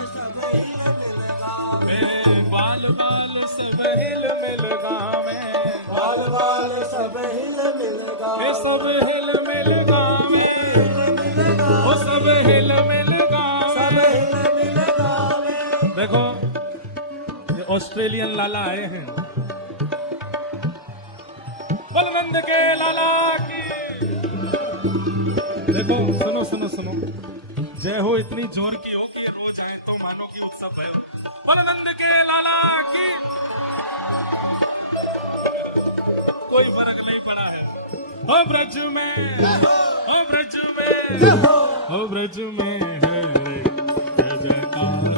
सब हिल मिल गावे बाल बाल सब हिल मिल हे सब हिल मिल गावे वो सब हिल मिल गावे देखो ये ऑस्ट्रेलियन लाला आए हैं बलवंत के लाला की देखो सुनो सुनो सुनो जय हो इतनी जोर की हो कि ये रोज आए तो मानो कि उत्सव है बलवंत के लाला की कोई फर्क नहीं पड़ा है ओ ब्रज में ओ ब्रज में ओ ब्रज में है जय जयकार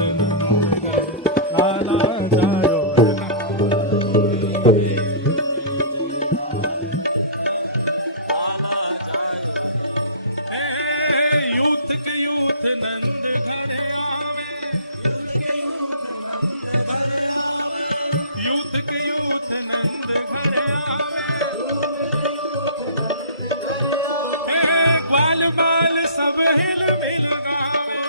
लाला जायो यूथ के यूथ नंद घर आवे यूथ के यूथ नंद घर आवे ग्वाल बाल सब हिल मिल गावे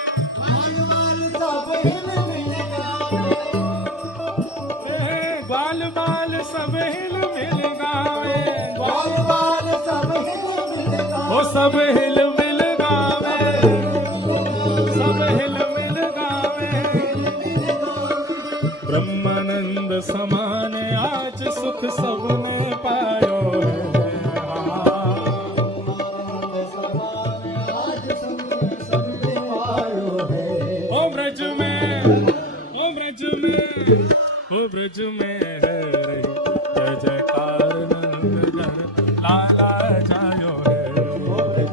ग्वाल बाल सब हिल मिल गावे वो सब हिल मिल गावे सब हिल मिल गावे ब्रह्मानंद समान आज सुख सबने पायो ओ ब्रज में ओ ब्रज में ओ ब्रज में है रही जय जयकार नंद घर लाला जायो है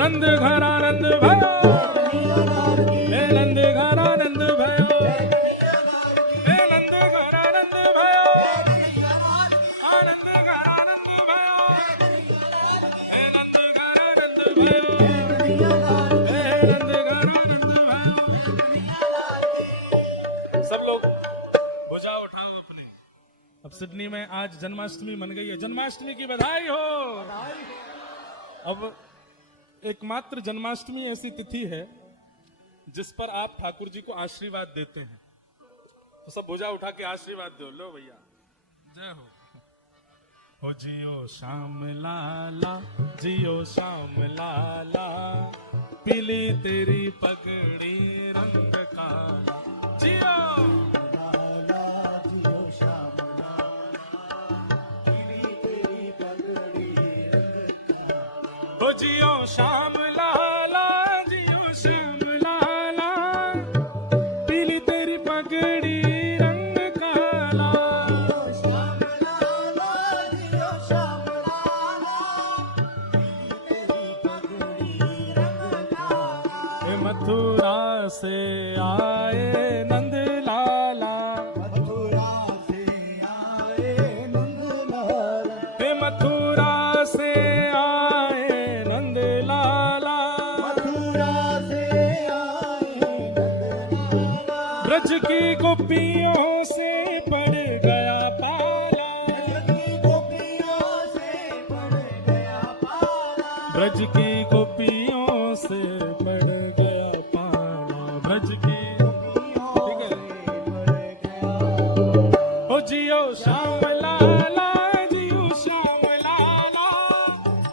नंद घर आनंद भयो हे नंद घर आनंद भयो हे नंद घर आनंद भयो आनंद घर आनंद भयो हे नंद घर आनंद भयो हे नंद घर आनंद भयो सब लोग भुजा उठाओ अपने अब सिडनी में आज जन्माष्टमी मन गई है जन्माष्टमी की बधाई हो अब एकमात्र जन्माष्टमी ऐसी तिथि है जिस पर आप ठाकुर जी को आशीर्वाद देते हैं तो सब भुजा उठा के आशीर्वाद दो लो भैया जय हो जियो श्याम लाला जियो श्याम लाला पीली तेरी पगड़ी रंग काला जियो ओ जियो श्याम लाला जियो श्याम लाला पीली तेरी पगड़ी रंग काला हे मथुरा से आए नंद लाला हे मथुरा से ब्रज की गोपियों से पड़ गया पाला ब्रज की गोपियों से पड़ गया पाला ब्रज की ठीक है ओ जियो श्याम लाला जियो श्याम लाला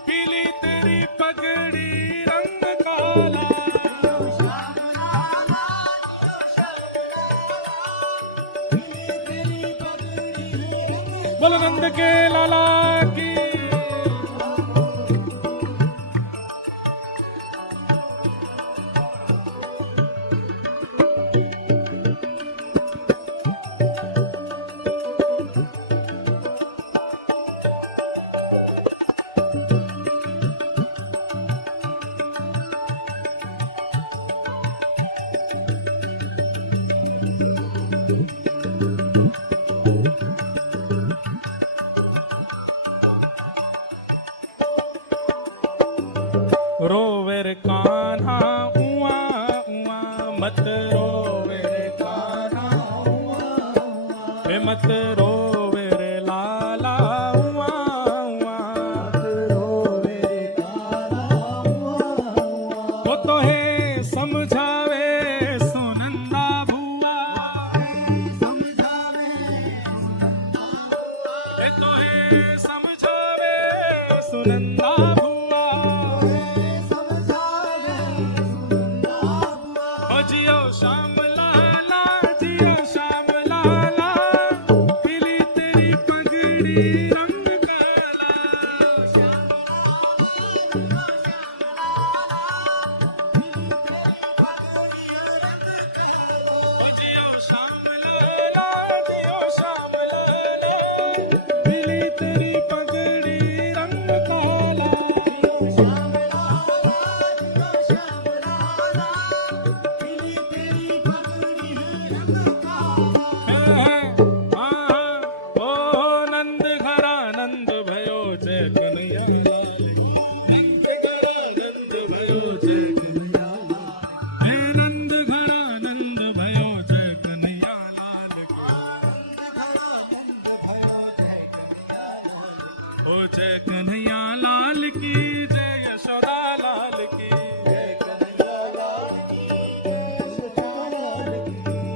पीली तेरी पगड़ी रंग काला बलवंत के लाला की रोवे रे कान्हा उआ उआ, मत रोवे रे कान्हा हे मत रोवे रे लाला उआ उआ, वो तो है समझावे सुनंदा भुआ, ये तो है समझावे सुनंदा भुआ, ओ जियो श्याम लाला, जियो श्याम लाला, खिली तेरी पगड़ी रंग काला, ओ जियो श्याम लाला, जियो श्याम लाला, खिली तेरी पगड़ी रंग काला, ओ नंद घरा नंद भयो जय कन्हैया, नंद घरा नंद भयो जय कन्हैया, हे नंद घरा नंद भयो जय कन्हैया लाल की, ओ जय कन्हैया लाल की, जय यशोदा लाल की,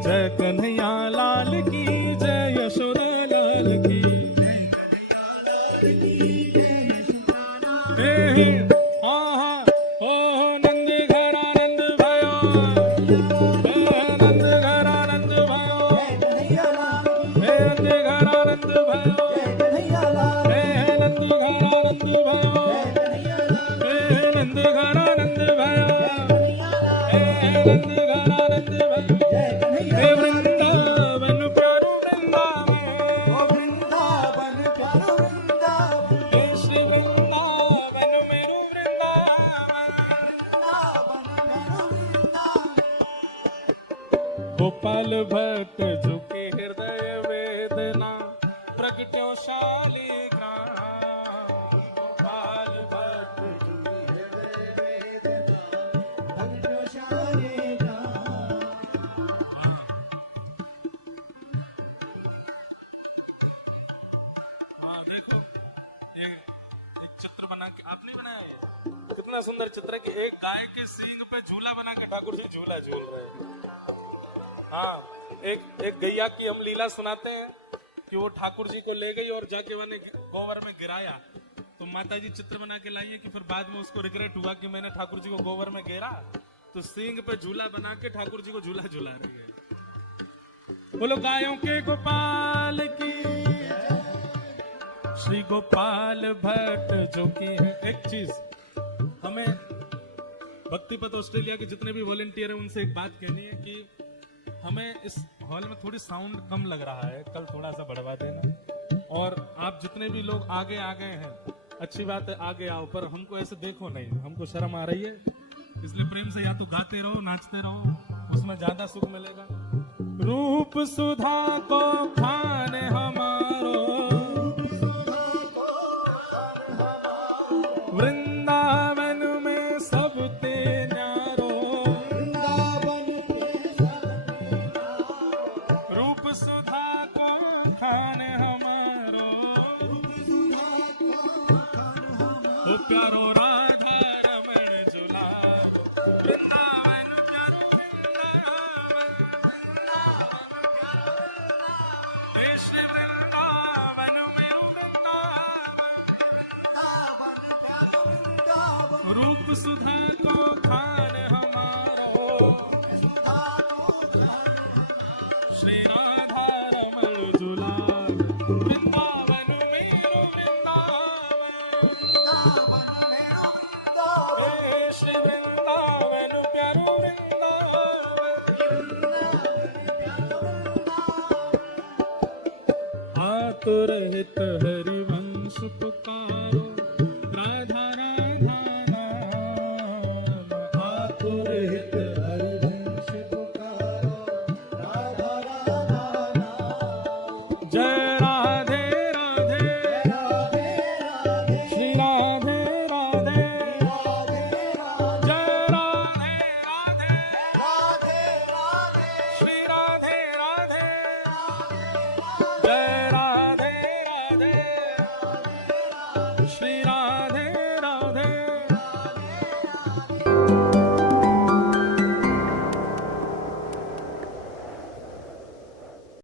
जय कन्हैया लाल की, जय यशोदा लाल की, हे आहा ओ नंद घरा नंद भयो, हे नंद घरा नंद भयो, हे नंद घरा नंद भयो, हे नंद घरा नंद भयो, हे नंद घरा नंद भयो, हे नंद घरा नंद भयो, हे वृंदावन प्यारो वृंदावन, हे श्री वृंदावन मेरो वृंदावन, गोपाल भक्त झुके हृदय वेदना, प्रगट्यो शालिग्राम, गोपाल भक्त झुके हृदय वेदना, हाँ देखो एक चित्र बना के आपने बनाया है, कितना सुंदर चित्र है कि एक गाय के सींग पे झूला बना के ठाकुर जी झूला झूल रहे हैं। हाँ एक गैया की हम लीला सुनाते हैं कि वो ठाकुर जी को ले गई और जाके मैंने गोबर में गिराया, तो माता जी चित्र बना के लाई है कि फिर बाद में उसको रिग्रेट हुआ कि मैंने ठाकुर जी को गोबर में गिरा, तो सींग पे झूला बना के ठाकुर जी को झूला झूला रही है। बोलो गायों के गोपाल की, श्री गोपाल भट्ट जो की है। एक चीज हमें भक्तिपथ ऑस्ट्रेलिया के जितने भी वॉलेंटियर हैं उनसे एक बात कहनी है कि हमें इस हॉल में थोड़ी साउंड कम लग रहा है, कल थोड़ा सा बढ़वा देना, और आप जितने भी लोग आगे आ गए हैं अच्छी बात है, आगे आओ, पर हमको ऐसे देखो नहीं, हमको शर्म आ रही है, इसलिए प्रेम से या तो गाते रहो नाचते रहो, उसमें ज्यादा सुख मिलेगा। रूप सुधा को खाने हमारो, वृंदावन में सब ते न्यारो, रूप सुधा को खाने हमारो, ओ प्यारो राधा रमण झूला, वृंदावन प्यारो वृंदावन, हे श्री वृंदावन मेरो वृंदावन, रूप सुधा को खान हमारो, श्री राधा रमण झूला, वृंदावन मेरो वृंदावन, हे श्री वृंदावन प्यारो वृंदावन, आतुर हित हरिवंश पुकार,